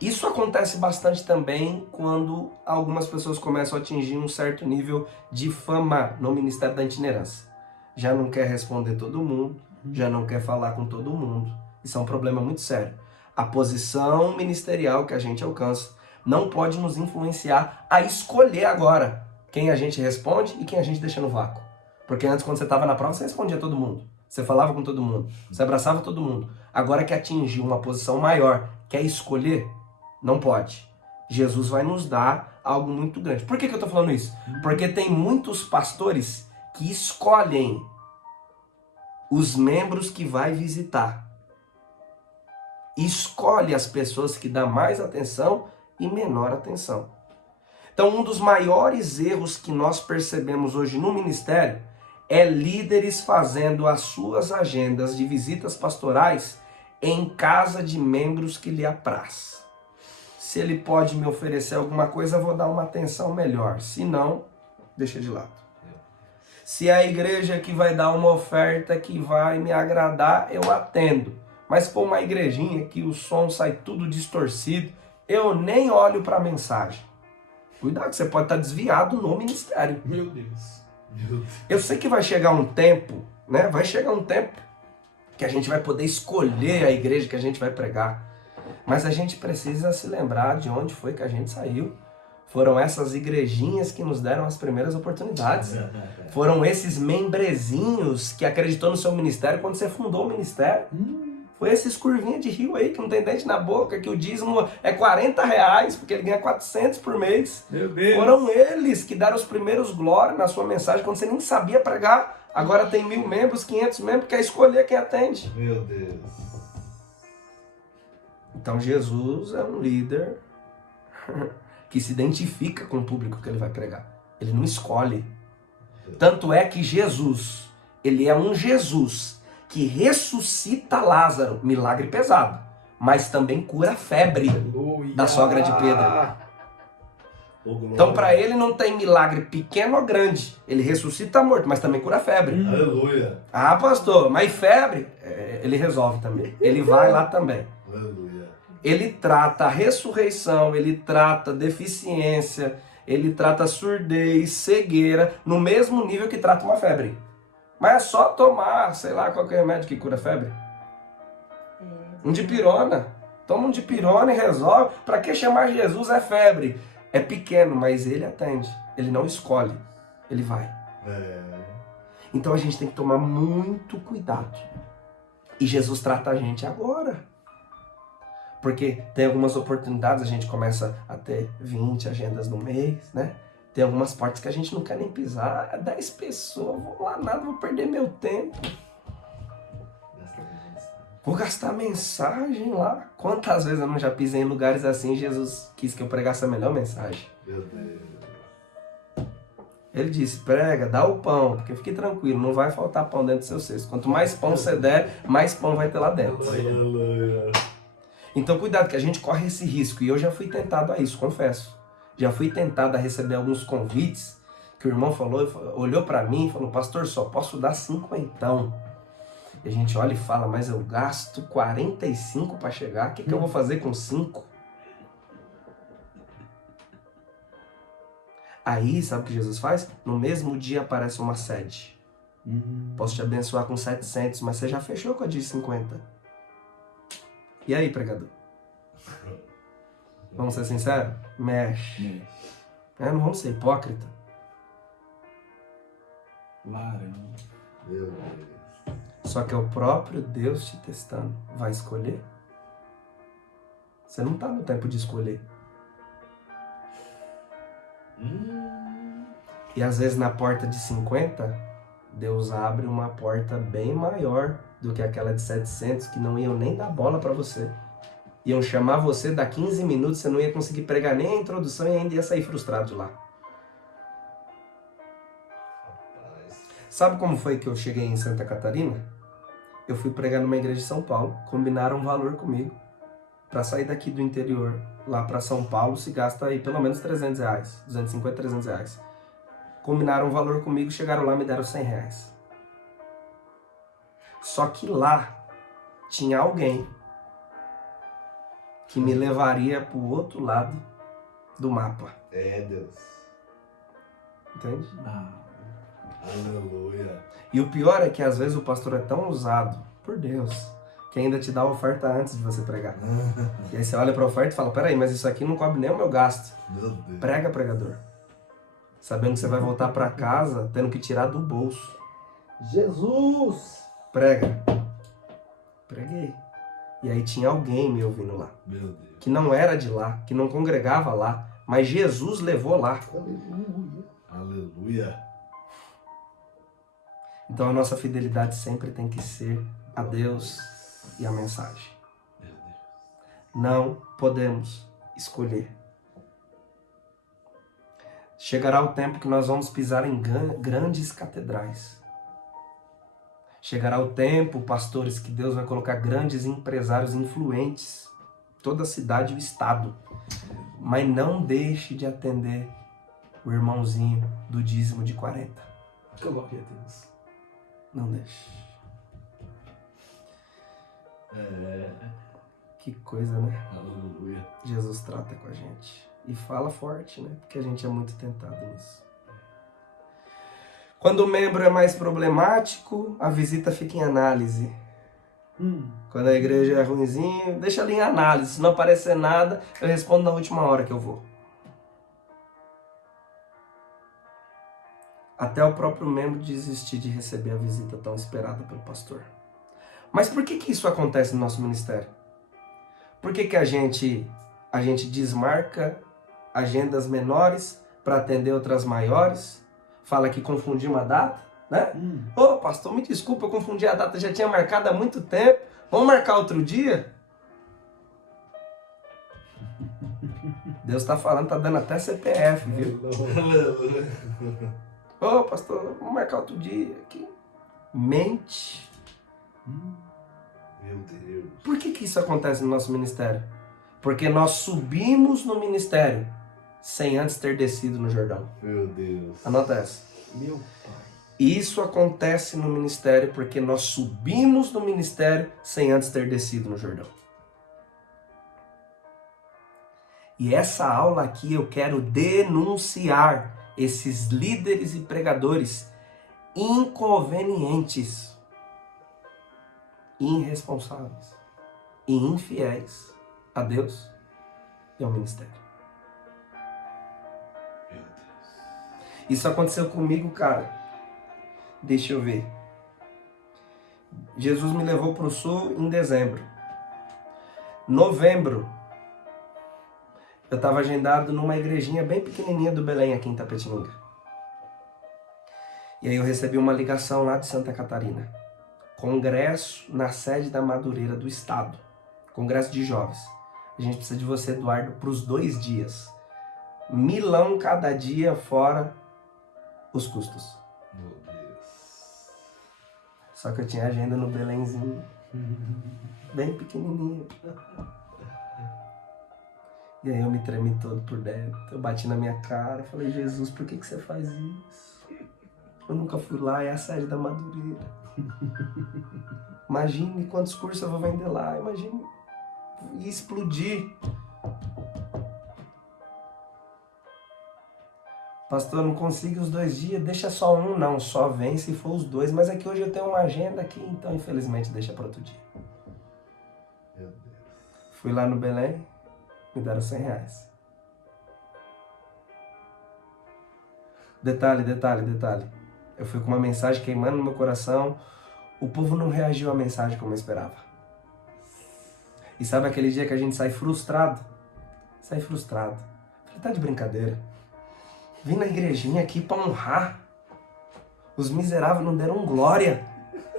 Isso acontece bastante também quando algumas pessoas começam a atingir um certo nível de fama no Ministério da Itinerância. Já não quer responder todo mundo, já não quer falar com todo mundo. Isso é um problema muito sério. A posição ministerial que a gente alcança não pode nos influenciar a escolher agora quem a gente responde e quem a gente deixa no vácuo. Porque antes, quando você estava na prova, você respondia todo mundo. Você falava com todo mundo. Você abraçava todo mundo. Agora que atingiu uma posição maior, quer escolher? Não pode. Jesus vai nos dar algo muito grande. Por que eu estou falando isso? Porque tem muitos pastores que escolhem os membros que vai visitar. Escolhe as pessoas que dão mais atenção e menor atenção. Então, um dos maiores erros que nós percebemos hoje no ministério é líderes fazendo as suas agendas de visitas pastorais em casa de membros que lhe apraz. Se ele pode me oferecer alguma coisa, eu vou dar uma atenção melhor. Se não, deixa de lado. Se a igreja que vai dar uma oferta que vai me agradar, eu atendo. Mas for uma igrejinha que o som sai tudo distorcido, eu nem olho para a mensagem. Cuidado, você pode estar desviado no ministério. Meu Deus. Eu sei que vai chegar um tempo, né? Vai chegar um tempo que a gente vai poder escolher a igreja que a gente vai pregar. Mas a gente precisa se lembrar de onde foi que a gente saiu. Foram essas igrejinhas que nos deram as primeiras oportunidades. Foram esses membrezinhos que acreditou no seu ministério quando você fundou o ministério. Foi esses curvinhas de rio aí que não tem dente na boca, que o dízimo é R$40, porque ele ganha 400 por mês. Meu Deus. Foram eles que deram os primeiros glórias na sua mensagem quando você nem sabia pregar. Agora tem 1.000 membros, 500 membros, quer escolher quem atende. Meu Deus. Então Jesus é um líder que se identifica com o público que ele vai pregar. Ele não escolhe. Tanto é que Jesus, ele é um Jesus que ressuscita Lázaro, milagre pesado, mas também cura a febre da sogra de Pedro. Então para ele não tem milagre pequeno ou grande, ele ressuscita morto, mas também cura a febre. Aleluia. Ah, pastor, mas febre? Ele resolve também, ele vai lá também. Aleluia. Ele trata a ressurreição, ele trata deficiência, ele trata surdez, cegueira, no mesmo nível que trata uma febre. Mas é só tomar, sei lá, qualquer remédio que cura febre. Um dipirona. Toma um dipirona e resolve. Para que chamar Jesus é febre? É pequeno, mas ele atende. Ele não escolhe. Ele vai. Então a gente tem que tomar muito cuidado. E Jesus trata a gente agora. Porque tem algumas oportunidades, a gente começa a ter 20 agendas no mês, né? Tem algumas partes que a gente não quer nem pisar. 10 pessoas, vou lá nada, vou perder meu tempo. Vou gastar mensagem lá. Quantas vezes eu não já pisei em lugares assim, Jesus quis que eu pregasse a melhor mensagem. Meu Deus. Ele disse, prega, dá o pão, porque fique tranquilo, não vai faltar pão dentro do seu cesto. Quanto mais pão você der, mais pão vai ter lá dentro. Aleluia. Então cuidado, que a gente corre esse risco. E eu já fui tentado a isso, confesso. Já fui tentado a receber alguns convites, que o irmão falou, olhou para mim e falou, pastor, só posso dar 50. E a gente olha e fala, mas eu gasto 45 para chegar, o que eu vou fazer com 5? Aí, sabe o que Jesus faz? No mesmo dia aparece uma sede. Posso te abençoar com 700, mas você já fechou com a de 50. E aí, pregador? Vamos ser sinceros? Mexe. Não vamos ser hipócrita. Laranja. Meu Deus. Só que é o próprio Deus te testando. Vai escolher? Você não está no tempo de escolher. E às vezes na porta de 50, Deus abre uma porta bem maior do que aquela de 700, que não iam nem dar bola para você. Iam chamar você, dar 15 minutos, você não ia conseguir pregar nem a introdução e ainda ia sair frustrado de lá. Sabe como foi que eu cheguei em Santa Catarina? Eu fui pregar numa igreja de São Paulo, combinaram um valor comigo. Para sair daqui do interior, lá para São Paulo, se gasta aí pelo menos R$300, 250, R$300. Combinaram um valor comigo, chegaram lá e me deram R$100. Só que lá tinha alguém que me levaria para o outro lado do mapa. É, Deus. Entende? Aleluia. E o pior é que às vezes o pastor é tão usado por Deus que ainda te dá a oferta antes de você pregar. E aí você olha para a oferta e fala, peraí, mas isso aqui não cobre nem o meu gasto. Meu Deus. Prega, pregador. Sabendo que você vai voltar para casa tendo que tirar do bolso. Jesus! Prega. Preguei. E aí tinha alguém me ouvindo lá. Meu Deus. Que não era de lá, que não congregava lá, mas Jesus levou lá. Aleluia! Aleluia. Então a nossa fidelidade sempre tem que ser a Deus e a mensagem. Meu Deus. Não podemos escolher. Chegará o tempo que nós vamos pisar em grandes catedrais. Chegará o tempo, pastores, que Deus vai colocar grandes empresários influentes, toda a cidade e o estado. Mas não deixe de atender o irmãozinho do dízimo de 40. Glória a Deus. Não deixe. Que coisa, né? Aleluia. Jesus trata com a gente. E fala forte, né? Porque a gente é muito tentado nisso. Quando o membro é mais problemático, a visita fica em análise. Quando a igreja é ruinzinho, deixa ali em análise. Se não aparecer nada, eu respondo na última hora que eu vou. Até o próprio membro desistir de receber a visita tão esperada pelo pastor. Mas por que isso acontece no nosso ministério? Por que a gente desmarca agendas menores para atender outras maiores? Fala que confundi uma data, né? Ô, pastor, me desculpa, eu confundi a data, já tinha marcado há muito tempo. Vamos marcar outro dia? Deus está falando, está dando até CPF, viu? Aleluia. Ô, pastor, vamos marcar outro dia aqui. Mente. Meu Deus. Por que isso acontece no nosso ministério? Porque nós subimos no ministério sem antes ter descido no Jordão. Meu Deus. Anota essa. Meu Pai. Isso acontece no ministério porque nós subimos no ministério sem antes ter descido no Jordão. E essa aula aqui eu quero denunciar esses líderes e pregadores inconvenientes, irresponsáveis e infiéis a Deus e ao ministério. Meu Deus. Isso aconteceu comigo, cara. Deixa eu ver. Jesus me levou para o sul em dezembro. Novembro, eu estava agendado numa igrejinha bem pequenininha do Belém, aqui em Tapetininga. E aí eu recebi uma ligação lá de Santa Catarina. Congresso na sede da Madureira do Estado. Congresso de jovens. A gente precisa de você, Eduardo, para os 2 dias. Milão cada dia, fora os custos. Meu Deus. Só que eu tinha agenda no Belenzinho, bem pequenininho. E aí eu me tremi todo por dentro. Eu bati na minha cara, falei, Jesus, por que você faz isso? Eu nunca fui lá, é a sede da Madureira. Imagine quantos cursos eu vou vender lá, imagine. Ia explodir. Pastor, eu não consigo os 2 dias, deixa só um. Não, só vem se for os 2. Mas é que hoje eu tenho uma agenda aqui, então infelizmente deixa para outro dia. Meu Deus. Fui lá no Belém, me deram R$100. Detalhe. Eu fui com uma mensagem queimando no meu coração. O povo não reagiu à mensagem como eu esperava. E sabe aquele dia que a gente sai frustrado? Falei, tá de brincadeira. Vim na igrejinha aqui pra honrar. Os miseráveis não deram glória.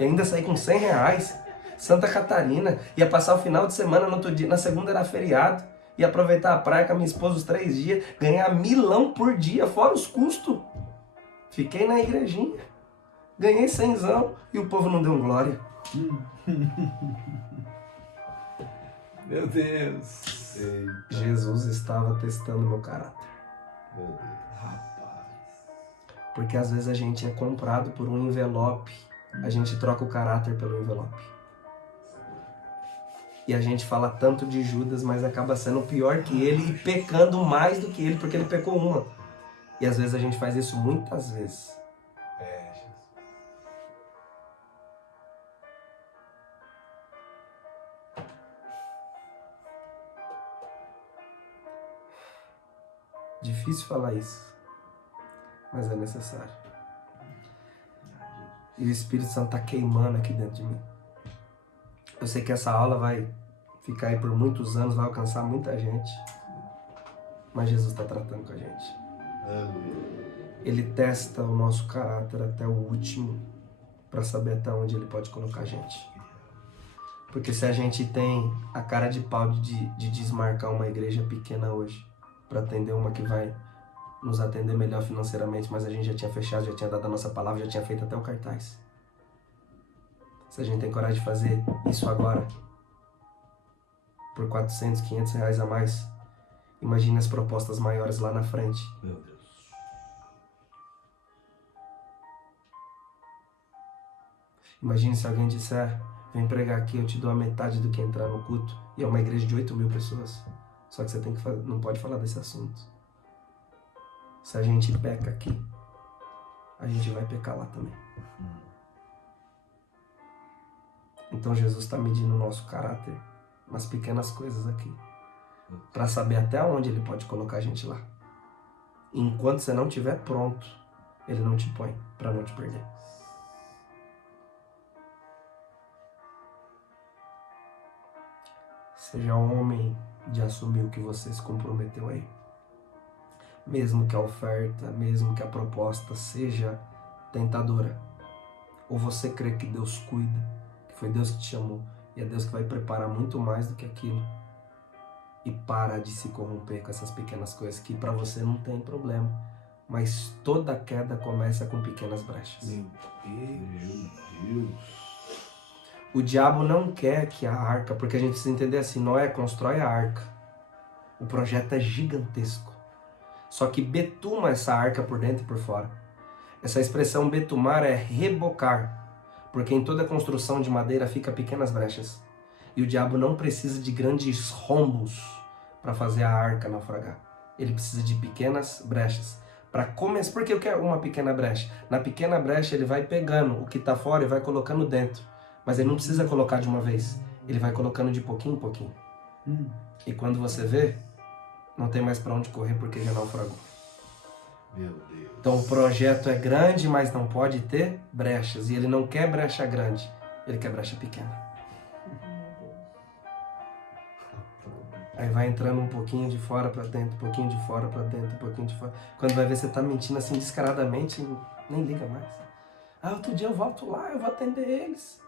E ainda saí com R$100. Santa Catarina. Ia passar o final de semana no outro dia. Na segunda era feriado. Ia aproveitar a praia com a minha esposa os 3 dias. Ganhar 1.000 por dia, fora os custos. Fiquei na igrejinha. Ganhei 100 e o povo não deu glória. Meu Deus. Eita, Jesus estava testando meu caráter. meu Deus. Rapaz. Porque às vezes a gente é comprado por um envelope. A gente troca o caráter pelo envelope. E a gente fala tanto de Judas, mas acaba sendo pior que ele e pecando mais do que ele, porque ele pecou uma. E às vezes a gente faz isso muitas vezes. É, Jesus. Difícil falar isso, mas é necessário. E o Espírito Santo está queimando aqui dentro de mim. Eu sei que essa aula vai ficar aí por muitos anos, vai alcançar muita gente. Mas Jesus está tratando com a gente. Aleluia. Ele testa o nosso caráter até o último para saber até onde ele pode colocar a gente. Porque se a gente tem a cara de pau de desmarcar uma igreja pequena hoje para atender uma que vai nos atender melhor financeiramente, mas a gente já tinha fechado, já tinha dado a nossa palavra, já tinha feito até o cartaz. Se a gente tem coragem de fazer isso agora, por R$400, R$500 a mais, imagine as propostas maiores lá na frente. Meu Deus. Imagine se alguém disser, vem pregar aqui, eu te dou a metade do que entrar no culto. E é uma igreja de 8.000 pessoas. Só que você tem que não pode falar desse assunto. Se a gente peca aqui, a gente vai pecar lá também. Então Jesus está medindo o nosso caráter nas pequenas coisas aqui. Para saber até onde ele pode colocar a gente lá. E enquanto você não estiver pronto, ele não te põe para não te perder. Seja homem de assumir o que você se comprometeu aí. Mesmo que a oferta, mesmo que a proposta seja tentadora. Ou você crê que Deus cuida, que foi Deus que te chamou, e é Deus que vai preparar muito mais do que aquilo. E para de se corromper com essas pequenas coisas que para você não tem problema. Mas toda queda começa com pequenas brechas. Meu Deus. O diabo não quer que a arca, porque a gente precisa entender assim, Noé constrói a arca. O projeto é gigantesco. Só que betuma essa arca por dentro e por fora. Essa expressão betumar é rebocar, porque em toda construção de madeira fica pequenas brechas. E o diabo não precisa de grandes rombos para fazer a arca naufragar. Ele precisa de pequenas brechas. Para começar, por que eu quero uma pequena brecha? Na pequena brecha ele vai pegando o que está fora e vai colocando dentro. Mas ele não precisa colocar de uma vez. Ele vai colocando de pouquinho em pouquinho. E quando você vê, não tem mais para onde correr porque já naufragou. Meu Deus. Então o projeto é grande, mas não pode ter brechas. E ele não quer brecha grande, ele quer brecha pequena. Aí vai entrando um pouquinho de fora para dentro, um pouquinho de fora para dentro, um pouquinho de fora. Quando vai ver você tá mentindo assim descaradamente, nem liga mais. Ah, outro dia eu volto lá, eu vou atender eles.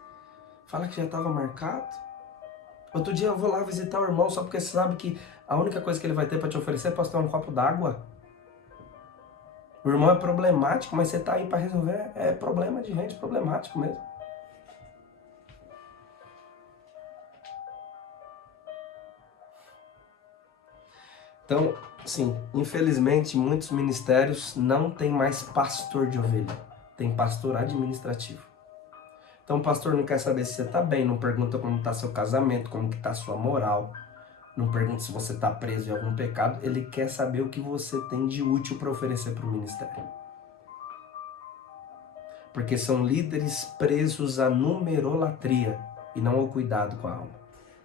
Fala que já estava marcado. Outro dia eu vou lá visitar o irmão só porque você sabe que a única coisa que ele vai ter para te oferecer é pastor um copo d'água. O irmão é problemático, mas você tá aí para resolver. É problema de gente problemático mesmo. Então, sim, infelizmente, muitos ministérios não tem mais pastor de ovelha. Tem pastor administrativo. Então, o pastor não quer saber se você está bem, não pergunta como está seu casamento, como que está sua moral, não pergunta se você está preso em algum pecado. Ele quer saber o que você tem de útil para oferecer para o ministério. Porque são líderes presos à numerolatria e não ao cuidado com a alma.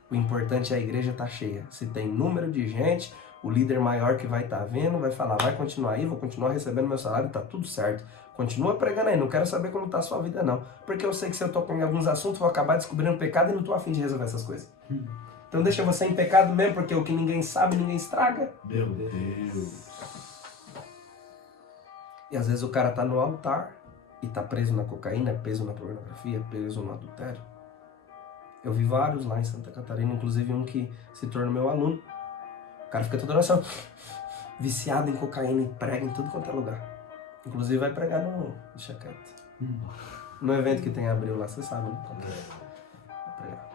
O importante é a igreja estar cheia. Se tem número de gente, o líder maior que vai estar vendo vai falar, vai continuar aí, vou continuar recebendo meu salário, tá tudo certo. Continua pregando aí, não quero saber como tá a sua vida não. Porque eu sei que se eu toco em alguns assuntos, vou acabar descobrindo pecado e não tô afim de resolver essas coisas. Então deixa você em pecado mesmo, porque o que ninguém sabe, ninguém estraga. Meu Deus. E às vezes o cara tá no altar e tá preso na cocaína, preso na pornografia, preso no adultério. Eu vi vários lá em Santa Catarina, inclusive um que se tornou meu aluno. O cara fica toda hora só viciado em cocaína e prega em tudo quanto é lugar. Inclusive vai pregar no Deixa quieto. No evento que tem em abril lá, você sabe, né? Vai pregar.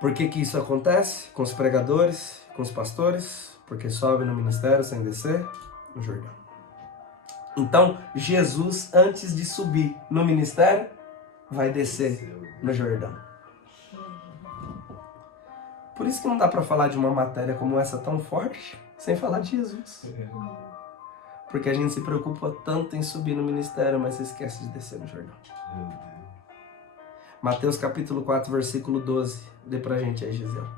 Por que que isso acontece com os pregadores, com os pastores? Porque sobe no ministério sem descer no Jordão. Então, Jesus, antes de subir no ministério, vai descer no Jordão. Por isso que não dá para falar de uma matéria como essa tão forte sem falar de Jesus. Porque a gente se preocupa tanto em subir no ministério, mas se esquece de descer no Jordão. Meu Deus. Mateus capítulo 4, versículo 12. Dê pra gente aí, Gisele.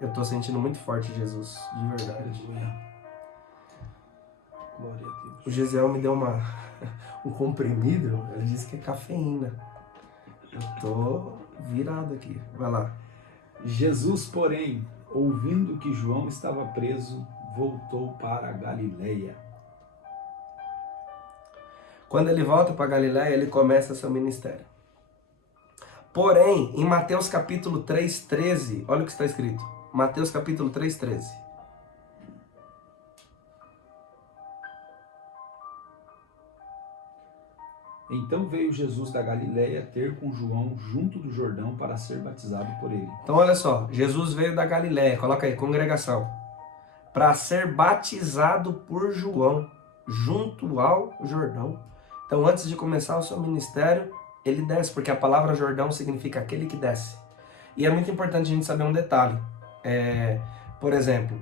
Eu tô sentindo muito forte Jesus, de verdade. Glória a Deus. O Gisele me deu um comprimido, ele disse que é cafeína. Eu tô virado aqui. Vai lá. Jesus, porém, ouvindo que João estava preso, voltou para a Galileia. Quando ele volta para Galileia, ele começa seu ministério. Porém, em Mateus capítulo 3:13, olha o que está escrito. Mateus capítulo 3:13. Então veio Jesus da Galileia ter com João junto do Jordão para ser batizado por ele. Então olha só, Jesus veio da Galileia, coloca aí, congregação, para ser batizado por João junto ao Jordão. Então antes de começar o seu ministério, ele desce, porque a palavra Jordão significa aquele que desce. E é muito importante a gente saber um detalhe. Por exemplo,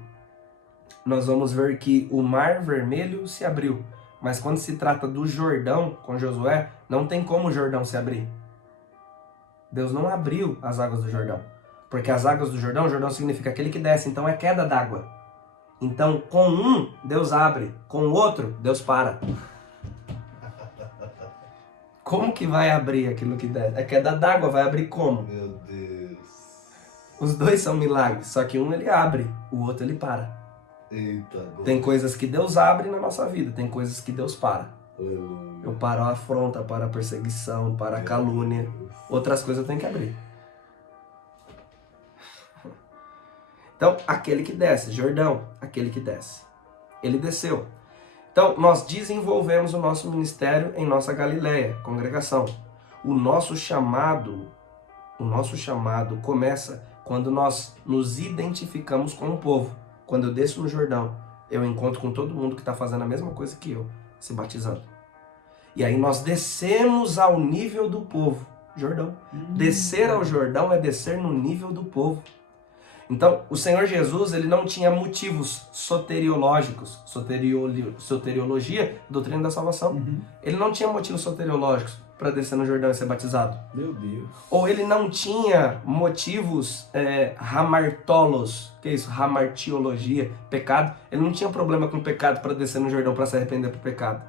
nós vamos ver que o Mar Vermelho se abriu. Mas quando se trata do Jordão, com Josué, não tem como o Jordão se abrir. Deus não abriu as águas do Jordão. Porque as águas do Jordão, Jordão significa aquele que desce, então é queda d'água. Então, com um, Deus abre. Com o outro, Deus para. Como que vai abrir aquilo que desce? É queda d'água, vai abrir como? Meu Deus. Os dois são milagres, só que um ele abre, o outro ele para. Eita. Tem coisas que Deus abre na nossa vida, tem coisas que Deus para. Eu paro a afronta, para a perseguição, para a calúnia. Outras coisas eu tenho que abrir. Então, aquele que desce, Jordão, aquele que desce. Ele desceu. Então, nós desenvolvemos o nosso ministério em nossa Galileia, congregação. O nosso chamado começa quando nós nos identificamos com o povo. Quando eu desço no Jordão, eu encontro com todo mundo que está fazendo a mesma coisa que eu, se batizando. E aí nós descemos ao nível do povo. Jordão. Descer ao Jordão é descer no nível do povo. Então, o Senhor Jesus, ele não tinha motivos soteriológicos. Soteriologia, doutrina da salvação. Ele não tinha motivos soteriológicos para descer no Jordão e ser batizado. Meu Deus. Ou ele não tinha motivos hamartolos, que é isso? Hamartiologia, pecado. Ele não tinha problema com pecado para descer no Jordão para se arrepender do pecado.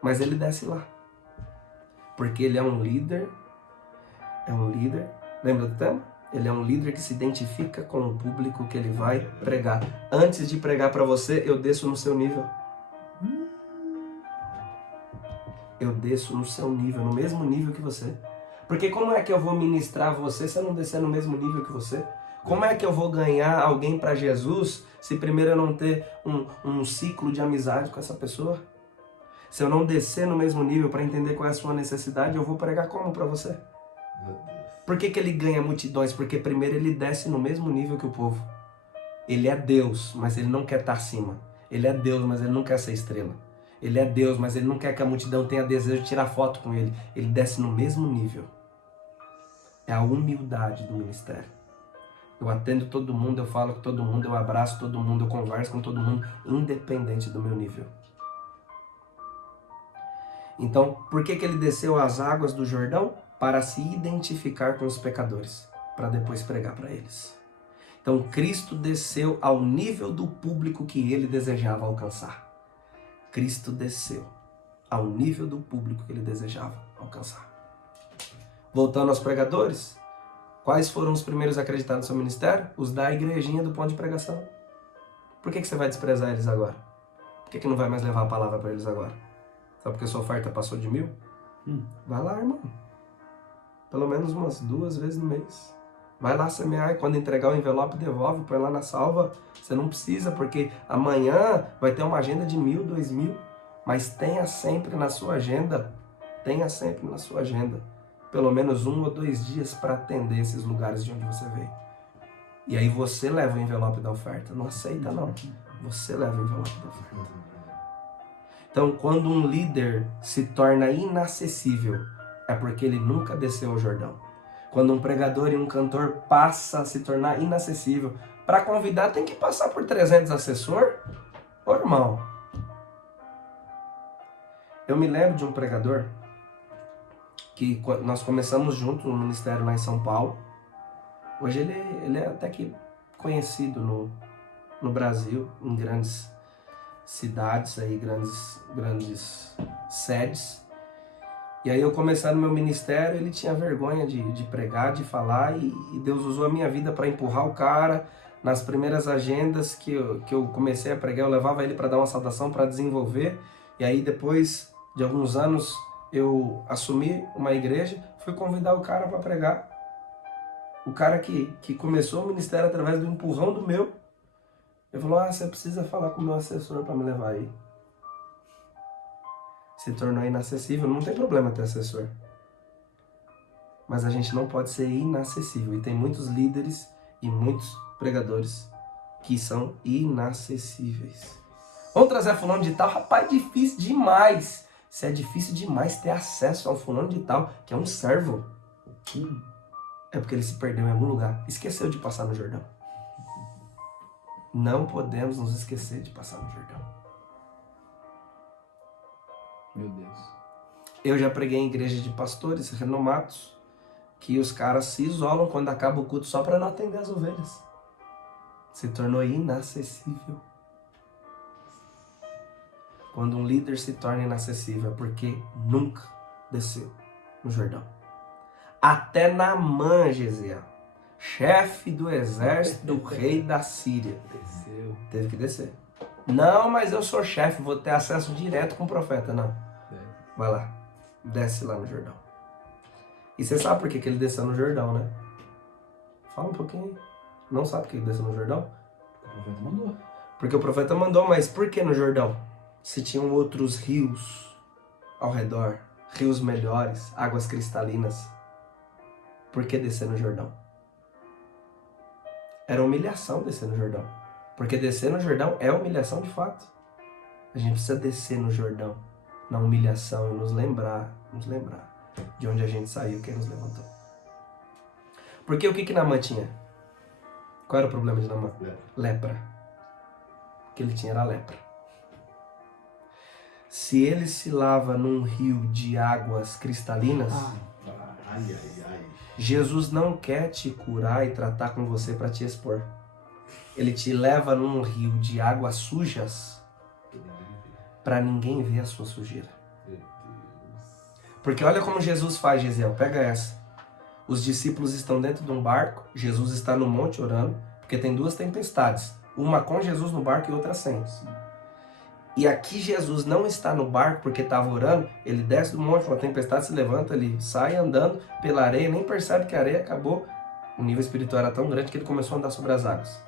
Mas ele desce lá. Porque ele é um líder. Lembra do tema? Ele é um líder que se identifica com o público que ele vai pregar. Antes de pregar para você, eu desço no seu nível. Eu desço no seu nível, no mesmo nível que você. Porque como é que eu vou ministrar você se eu não descer no mesmo nível que você? Como é que eu vou ganhar alguém para Jesus se primeiro eu não ter um ciclo de amizade com essa pessoa? Se eu não descer no mesmo nível para entender qual é a sua necessidade, eu vou pregar como para você? Meu Deus. Por que ele ganha multidões? Porque primeiro ele desce no mesmo nível que o povo. Ele é Deus, mas ele não quer estar acima. Ele é Deus, mas ele não quer ser estrela. Ele é Deus, mas ele não quer que a multidão tenha desejo de tirar foto com ele. Ele desce no mesmo nível. É a humildade do ministério. Eu atendo todo mundo, eu falo com todo mundo, eu abraço todo mundo, eu converso com todo mundo, independente do meu nível. Então, por que ele desceu às águas do Jordão? Para se identificar com os pecadores, para depois pregar para eles. Então, Cristo desceu ao nível do público que ele desejava alcançar. Cristo desceu ao nível do público que ele desejava alcançar. Voltando aos pregadores, quais foram os primeiros a acreditar no seu ministério? Os da igrejinha do ponto de pregação. Por que você vai desprezar eles agora? Por que não vai mais levar a palavra para eles agora? Só porque sua oferta passou de 1.000? Vai lá, irmão. Pelo menos umas 2 vezes no mês. Vai lá semear e quando entregar o envelope, devolve, põe lá na salva. Você não precisa, porque amanhã vai ter uma agenda de 1.000, 2.000. Mas tenha sempre na sua agenda, pelo menos 1 ou 2 dias para atender esses lugares de onde você veio. E aí você leva o envelope da oferta. Não aceita, não. Você leva o envelope da oferta. Então, quando um líder se torna inacessível, é porque ele nunca desceu ao Jordão. Quando um pregador e um cantor passa a se tornar inacessível, para convidar tem que passar por 300 assessor? Ô, irmão. Eu me lembro de um pregador que nós começamos junto no ministério lá em São Paulo. Hoje ele é até que conhecido no Brasil, em grandes cidades, aí, grandes sedes. E aí eu comecei no meu ministério, ele tinha vergonha de pregar, de falar, e Deus usou a minha vida para empurrar o cara. Nas primeiras agendas que eu comecei a pregar, eu levava ele para dar uma saudação, para desenvolver. E aí depois de alguns anos eu assumi uma igreja, fui convidar o cara para pregar. O cara que começou o ministério através do empurrão do meu, ele falou, você precisa falar com o meu assessor para me levar aí. Se tornou inacessível, não tem problema ter assessor. Mas a gente não pode ser inacessível. E tem muitos líderes e muitos pregadores que são inacessíveis. Vamos trazer fulano de tal? Rapaz, difícil demais. Se é difícil demais ter acesso ao fulano de tal, que é um servo, é porque ele se perdeu em algum lugar. Esqueceu de passar no Jordão. Não podemos nos esquecer de passar no Jordão. Meu Deus. Eu já preguei em igrejas de pastores renomados que os caras se isolam quando acaba o culto só para não atender as ovelhas. Se tornou inacessível. Quando um líder se torna inacessível é porque nunca desceu no Jordão. Até Naamã, Gesiel, chefe do exército do rei da Síria, Desceu. teve que descer. Não, mas eu sou chefe, vou ter acesso direto com o profeta. Não. Vai lá, desce lá no Jordão. E você sabe por que ele desceu no Jordão, né? Fala um pouquinho. Não sabe por que ele desceu no Jordão? O profeta mandou. Porque o profeta mandou, mas por que no Jordão? Se tinham outros rios ao redor, rios melhores, águas cristalinas, por que descer no Jordão? Era humilhação descer no Jordão. Porque descer no Jordão é humilhação de fato. A gente precisa descer no Jordão, na humilhação, e nos lembrar de onde a gente saiu, quem nos levantou. Porque o que Naamã tinha? Qual era o problema de Naamã? Lepra. O que ele tinha era lepra. Se ele se lava num rio de águas cristalinas, Jesus não quer te curar e tratar com você para te expor. Ele te leva num rio de águas sujas para ninguém ver a sua sujeira. Porque olha como Jesus faz, Gesiel, pega essa. Os discípulos estão dentro de um barco, Jesus está no monte orando, porque tem 2 tempestades, uma com Jesus no barco e outra sem. E aqui Jesus não está no barco porque estava orando, ele desce do monte, uma tempestade se levanta, ele sai andando pela areia, nem percebe que a areia acabou O nível espiritual era tão grande que ele começou a andar sobre as águas.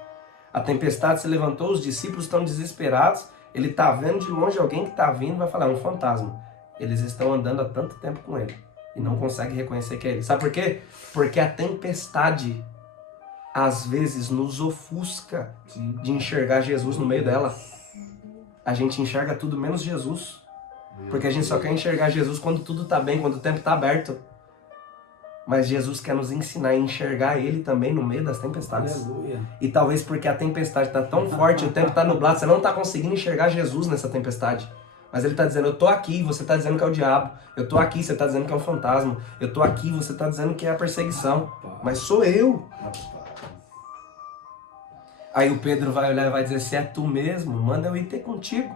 A tempestade se levantou, os discípulos estão desesperados. Ele está vendo de longe alguém que está vindo, vai falar, é um fantasma. Eles estão andando há tanto tempo com ele e não conseguem reconhecer que é ele. Sabe por quê? Porque a tempestade, às vezes, nos ofusca de enxergar Jesus no meio dela. A gente enxerga tudo menos Jesus. Porque a gente só quer enxergar Jesus quando tudo está bem, quando o tempo está aberto. Mas Jesus quer nos ensinar a enxergar Ele também no meio das tempestades. Aleluia. E talvez porque a tempestade está tão forte, o tempo está nublado, você não está conseguindo enxergar Jesus nessa tempestade. Mas Ele está dizendo, eu estou aqui, você está dizendo que é o diabo. Eu estou aqui, você está dizendo que é um fantasma. Eu estou aqui, você está dizendo que é a perseguição. Mas sou eu. Aí o Pedro vai olhar e vai dizer, se é tu mesmo, manda eu ir ter contigo.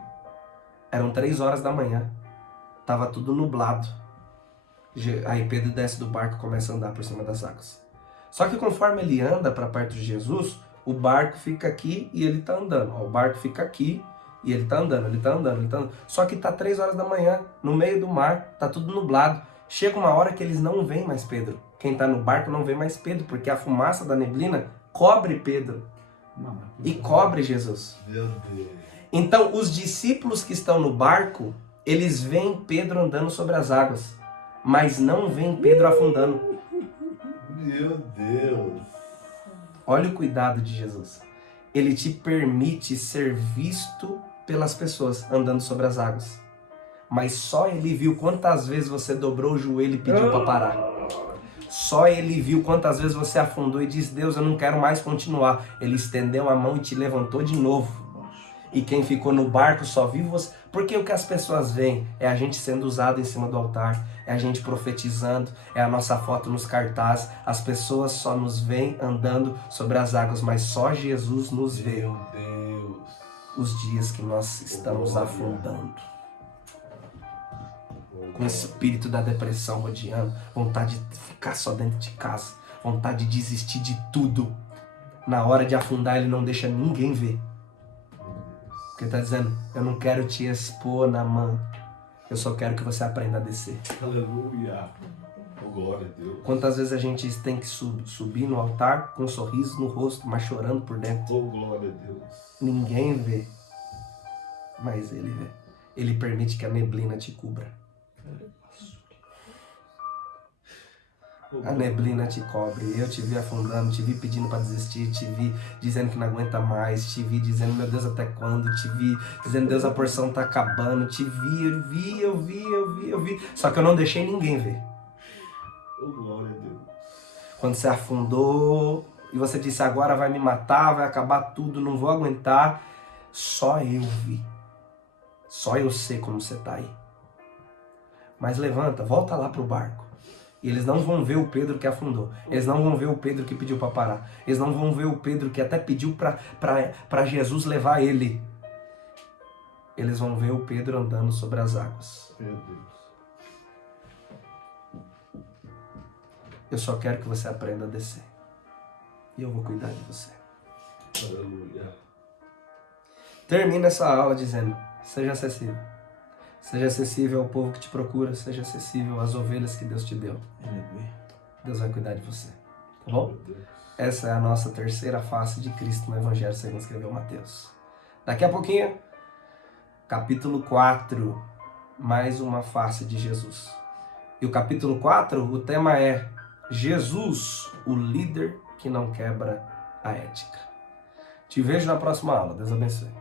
Eram 3 horas da manhã. Tava tudo nublado. Aí Pedro desce do barco e começa a andar por cima das águas. Só que conforme ele anda para perto de Jesus, o barco fica aqui e ele tá andando. O barco fica aqui e ele tá andando, ele tá andando, ele tá andando. Só que tá 3 horas da manhã, no meio do mar, tá tudo nublado. Chega uma hora que eles não veem mais Pedro. Quem tá no barco não vê mais Pedro, porque a fumaça da neblina cobre Pedro e cobre Jesus. Meu Deus. Então, os discípulos que estão no barco, eles veem Pedro andando sobre as águas, mas não veem Pedro afundando. Meu Deus. Olha o cuidado de Jesus. Ele te permite ser visto pelas pessoas andando sobre as águas. Mas só Ele viu quantas vezes você dobrou o joelho e pediu para parar. Só Ele viu quantas vezes você afundou e disse, Deus, eu não quero mais continuar. Ele estendeu a mão e te levantou de novo. E quem ficou no barco só viu você. Porque o que as pessoas veem é a gente sendo usado em cima do altar, é a gente profetizando, é a nossa foto nos cartazes. As pessoas só nos veem andando sobre as águas, mas só Jesus nos vê. Meu Deus. Os dias que nós estamos afundando. Com o espírito da depressão rodeando, vontade de ficar só dentro de casa, vontade de desistir de tudo. Na hora de afundar, ele não deixa ninguém ver. Porque ele está dizendo, eu não quero te expor na mão, eu só quero que você aprenda a descer. Aleluia. Oh, glória a Deus. Quantas vezes a gente tem que subir no altar com um sorriso no rosto, mas chorando por dentro. Oh, glória a Deus. Ninguém vê, mas ele vê. Ele permite que a neblina te cubra. A neblina te cobre. Eu te vi afundando, te vi pedindo para desistir, te vi dizendo que não aguenta mais, te vi dizendo, meu Deus, até quando? Te vi dizendo, Deus, a porção tá acabando. Te vi, eu vi. Só que eu não deixei ninguém ver. Oh, glória a Deus. Quando você afundou e você disse, agora vai me matar, vai acabar tudo, não vou aguentar. Só eu vi. Só eu sei como você tá aí. Mas levanta, volta lá pro barco. E eles não vão ver o Pedro que afundou. Eles não vão ver o Pedro que pediu para parar. Eles não vão ver o Pedro que até pediu para Jesus levar ele. Eles vão ver o Pedro andando sobre as águas. Meu Deus. Eu só quero que você aprenda a descer. E eu vou cuidar de você. Aleluia. Termina essa aula dizendo, seja acessível. Seja acessível ao povo que te procura, seja acessível às ovelhas que Deus te deu. Deus vai cuidar de você, tá bom? Essa é a nossa terceira face de Cristo no Evangelho segundo escreveu Mateus. Daqui a pouquinho, capítulo 4, mais uma face de Jesus. E o capítulo 4, o tema é Jesus, o líder que não quebra a ética. Te vejo na próxima aula. Deus abençoe.